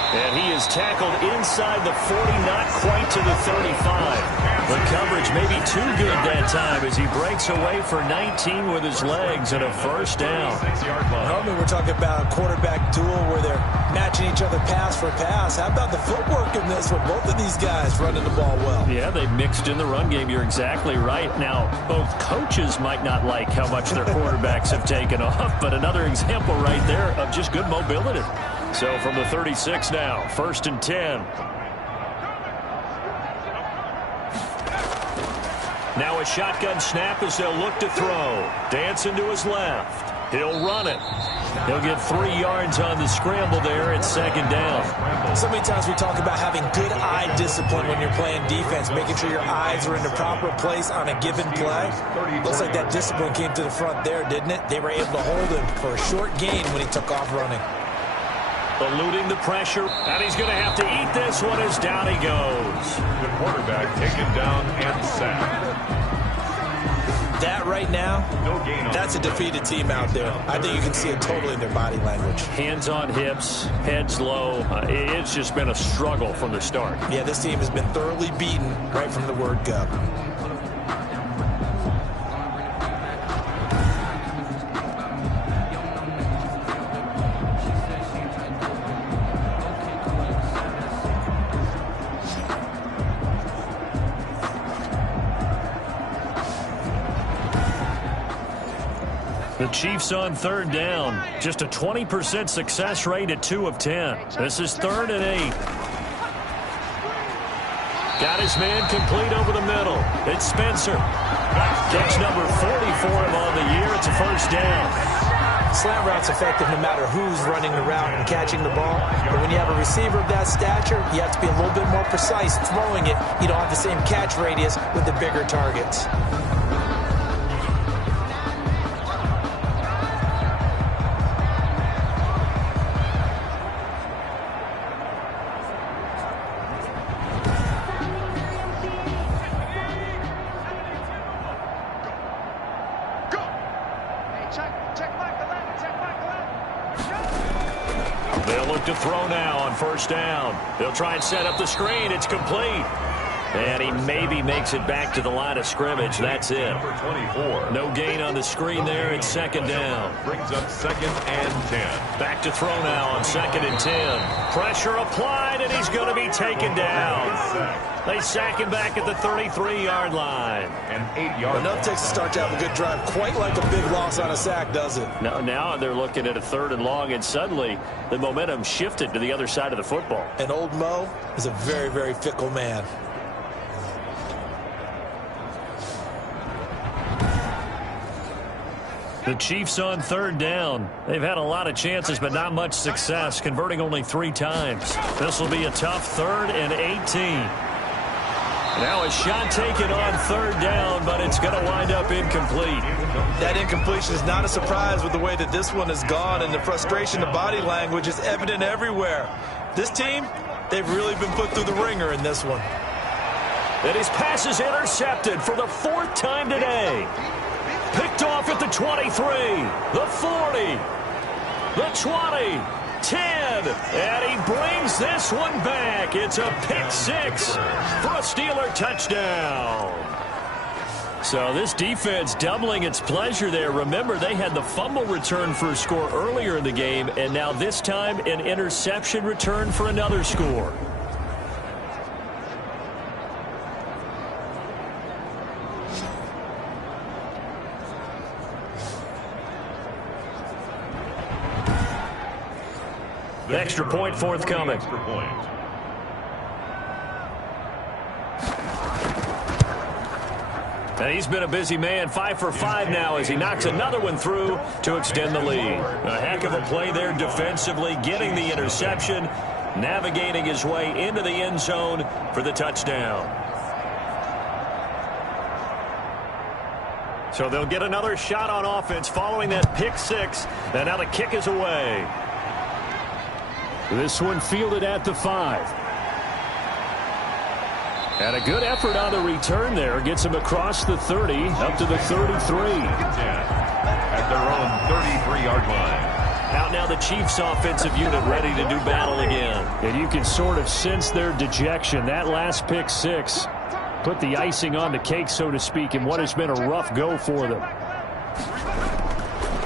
And he is tackled inside the 40, not quite to the 35. The coverage may be too good that time as he breaks away for 19 with his legs and a 1st down. Normally we're talking about a quarterback duel where they're matching each other pass for pass. How about the footwork in this with both of these guys running the ball well? Yeah, they mixed in the run game. You're exactly right. Now, both coaches might not like how much their quarterbacks have taken off, but another example right there of just good mobility. So from the 36 now, 1st and 10. Now a shotgun snap as they'll look to throw. Dancing to his left. He'll run it. He'll get 3 yards on the scramble there at 2nd down. So many times we talk about having good eye discipline when you're playing defense, making sure your eyes are in the proper place on a given play. Looks like that discipline came to the front there, didn't it? They were able to hold him for a short gain when he took off running. Eluding the pressure, and he's going to have to eat this one as down he goes. The quarterback taken down and sacked. That right now, that's a defeated team out there. I think you can see it totally in their body language. Hands on hips, heads low. It's just been a struggle from the start. Yeah, this team has been thoroughly beaten right from the word go. The Chiefs on 3rd down. Just a 20% success rate at 2 of 10. This is 3rd and 8. Got his man complete over the middle. It's Spencer. Catch number 40 for him on the year. It's a 1st down. Slant route's effective no matter who's running the route and catching the ball. But when you have a receiver of that stature, you have to be a little bit more precise throwing it. You don't have the same catch radius with the bigger targets. They'll look to throw now on 1st down. They'll try and set up the screen. It's complete. And he maybe makes it back to the line of scrimmage. That's it. Number 24. No gain on the screen there. It's second down. Brings up 2nd and 10. Back to throw now on 2nd and 10. Pressure applied, and he's going to be taken down. They sack him back at the 33-yard line. An 8-yard Enough takes to start to have a good drive. Quite like a big loss on a sack, does it? Now they're looking at a 3rd and long, and suddenly the momentum shifted to the other side of the football. And old Mo is a very, very fickle man. The Chiefs on 3rd down. They've had a lot of chances, but not much success, converting only 3 times. This will be a tough 3rd and 18. Now a shot taken on 3rd down, but it's going to wind up incomplete. That incompletion is not a surprise with the way that this one has gone, and the frustration, the body language is evident everywhere. This team, they've really been put through the ringer in this one. And his pass is intercepted for the 4th time today. Picked off at the 23, the 40, the 20, 10, and he brings this one back. It's a pick 6 for a Steeler touchdown. So this defense doubling its pleasure there. Remember, they had the fumble return for a score earlier in the game, and now this time an interception return for another score. The extra point forthcoming. Extra point. And he's been a busy man, 5 for 5 now as he knocks another one through to extend the lead. A heck of a play there defensively, getting the interception, navigating his way into the end zone for the touchdown. So they'll get another shot on offense following that pick 6, and now the kick is away. This one fielded at the 5. And a good effort on the return there. Gets him across the 30, up to the 33. At their own 33-yard line. Out now the Chiefs offensive unit ready to do battle again. And you can sort of sense their dejection. That last pick 6 put the icing on the cake, so to speak, in what has been a rough go for them.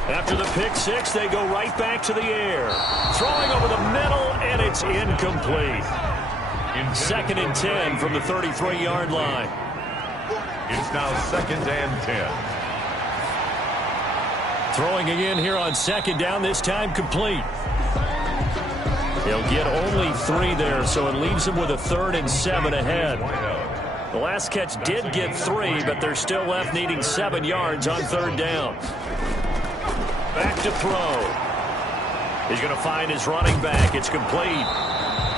After the pick 6, they go right back to the air. Throwing over the middle, and it's incomplete. 2nd and 10 from the 33-yard line. It's now 2nd and 10. Throwing again here on 2nd down, this time complete. He'll get only 3 there, so it leaves him with a 3rd and 7 ahead. The last catch did get 3, but they're still left needing 7 yards on 3rd down. Back to throw. He's going to find his running back. It's complete.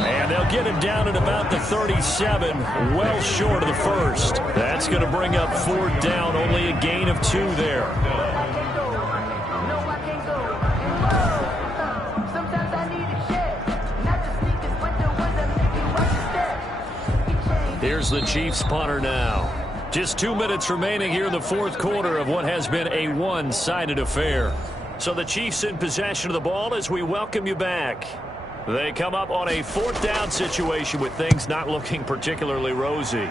And they'll get him down at about the 37, well short of the 1st. That's going to bring up 4th down, only a gain of 2 there. Here's the Chiefs punter now. Just 2 minutes remaining here in the 4th quarter of what has been a one-sided affair. So the Chiefs in possession of the ball as we welcome you back. They come up on a 4th down situation with things not looking particularly rosy.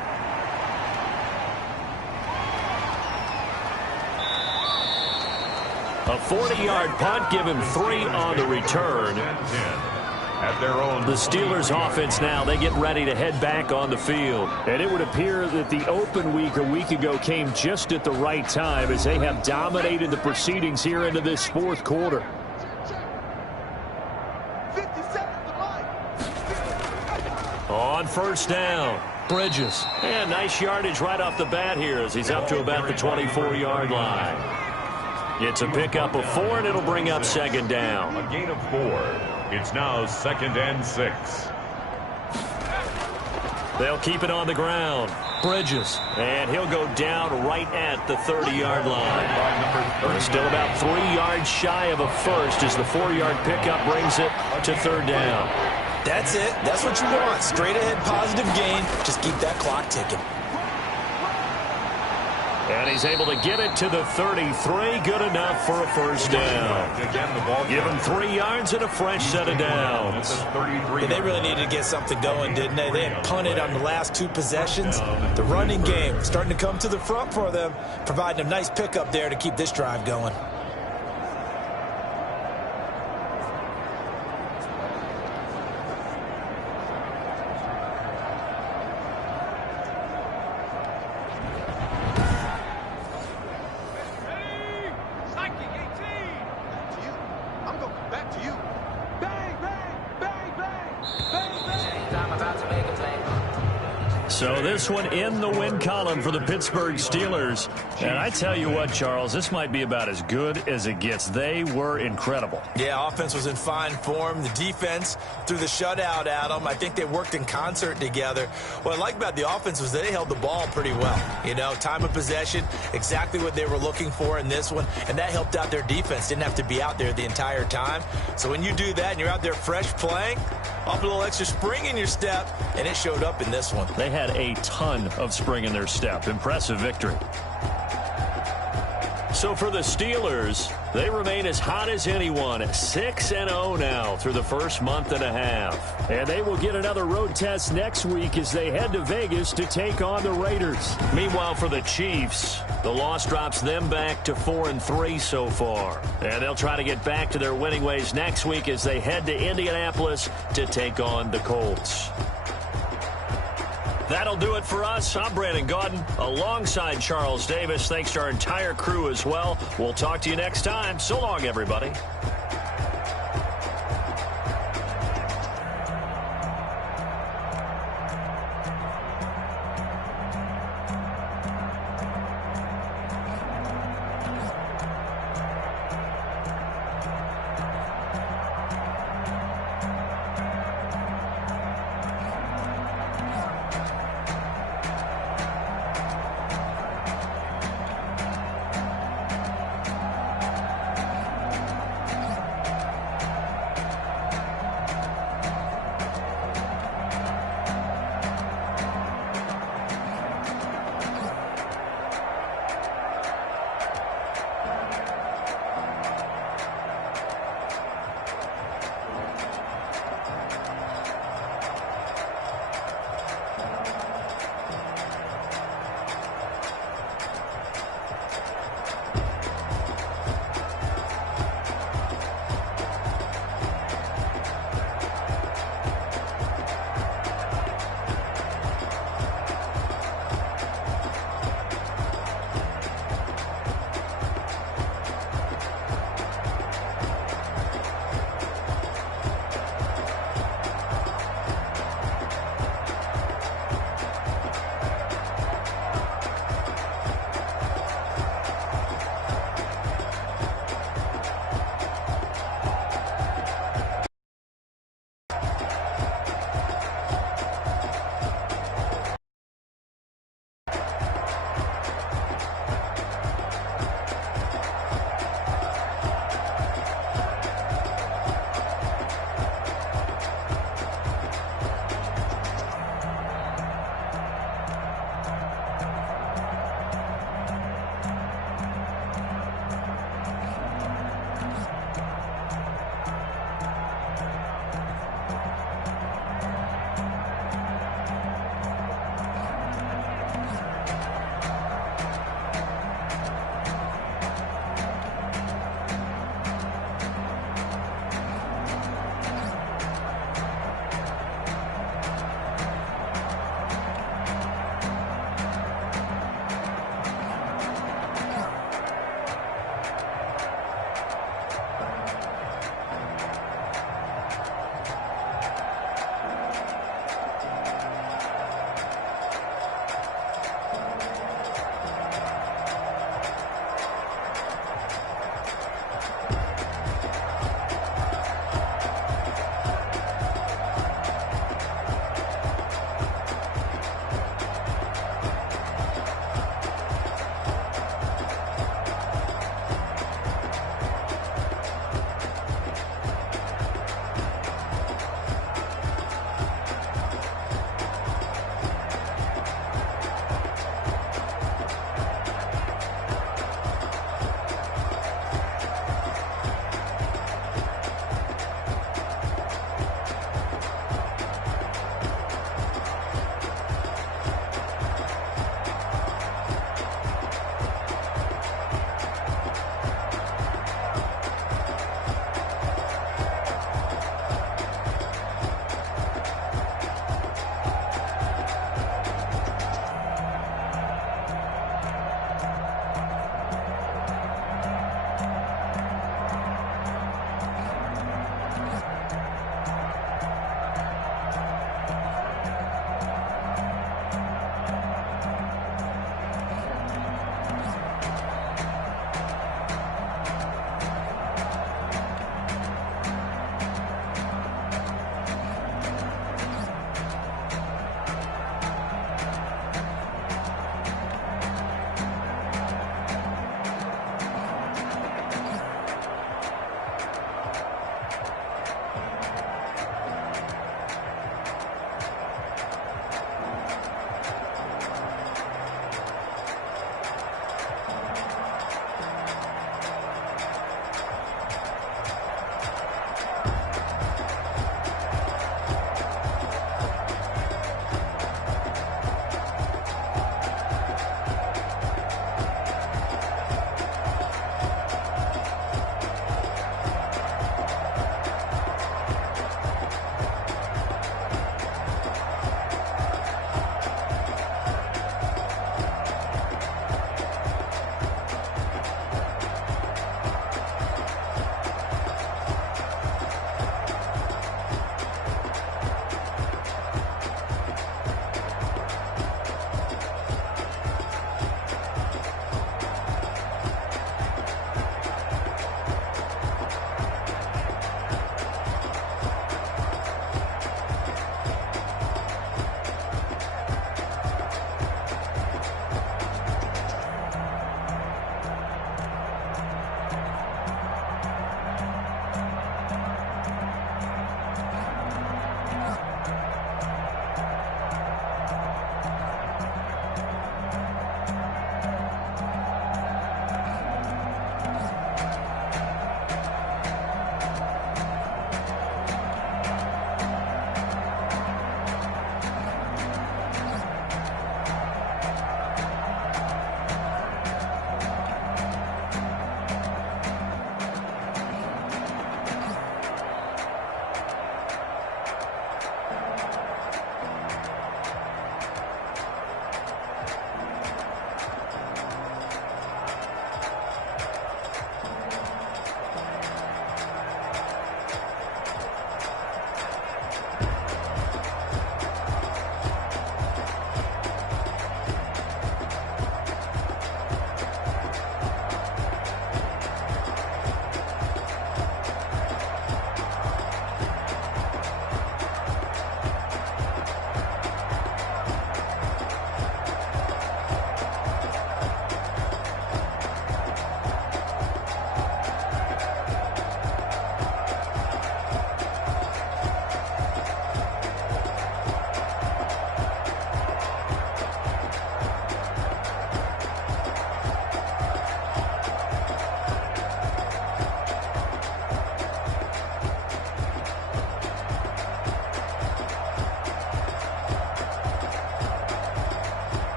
A 40-yard punt, give him 3 on the return. At their own. The Steelers offense now, they get ready to head back on the field. And it would appear that the open week a week ago came just at the right time as they have dominated the proceedings here into this 4th quarter. On 1st down, Bridges. And nice yardage right off the bat here as he's up to about the 24-yard line. It's a pickup of 4, and it'll bring up 2nd down. A gain of 4. It's now 2nd and 6. They'll keep it on the ground. Bridges. And he'll go down right at the 30-yard line. Still about 3 yards shy of a first as the 4-yard pickup brings it to 3rd down. That's it. That's what you want. Straight ahead positive gain. Just keep that clock ticking. And he's able to get it to the 33. Good enough for a first down. Give him 3 yards and a fresh set of downs. Yeah, they really needed to get something going, didn't they? They had punted on the last 2 possessions. The running game starting to come to the front for them, providing a nice pickup there to keep this drive going. So this one in the win column for the Pittsburgh Steelers. And I tell you what, Charles, this might be about as good as it gets. They were incredible. Yeah, offense was in fine form. The defense threw the shutout at them. I think they worked in concert together. What I like about the offense was they held the ball pretty well. You know, time of possession, exactly what they were looking for in this one. And that helped out their defense. Didn't have to be out there the entire time. So when you do that and you're out there fresh playing, off a little extra spring in your step, and it showed up in this one. They had a ton of spring in their step. Impressive victory. So for the Steelers, they remain as hot as anyone. 6-0 now through the first month and a half. And they will get another road test next week as they head to Vegas to take on the Raiders. Meanwhile, for the Chiefs, the loss drops them back to 4-3 so far. And they'll try to get back to their winning ways next week as they head to Indianapolis to take on the Colts. That'll do it for us. I'm Brandon Gaudin alongside Charles Davis. Thanks to our entire crew as well. We'll talk to you next time. So long, everybody.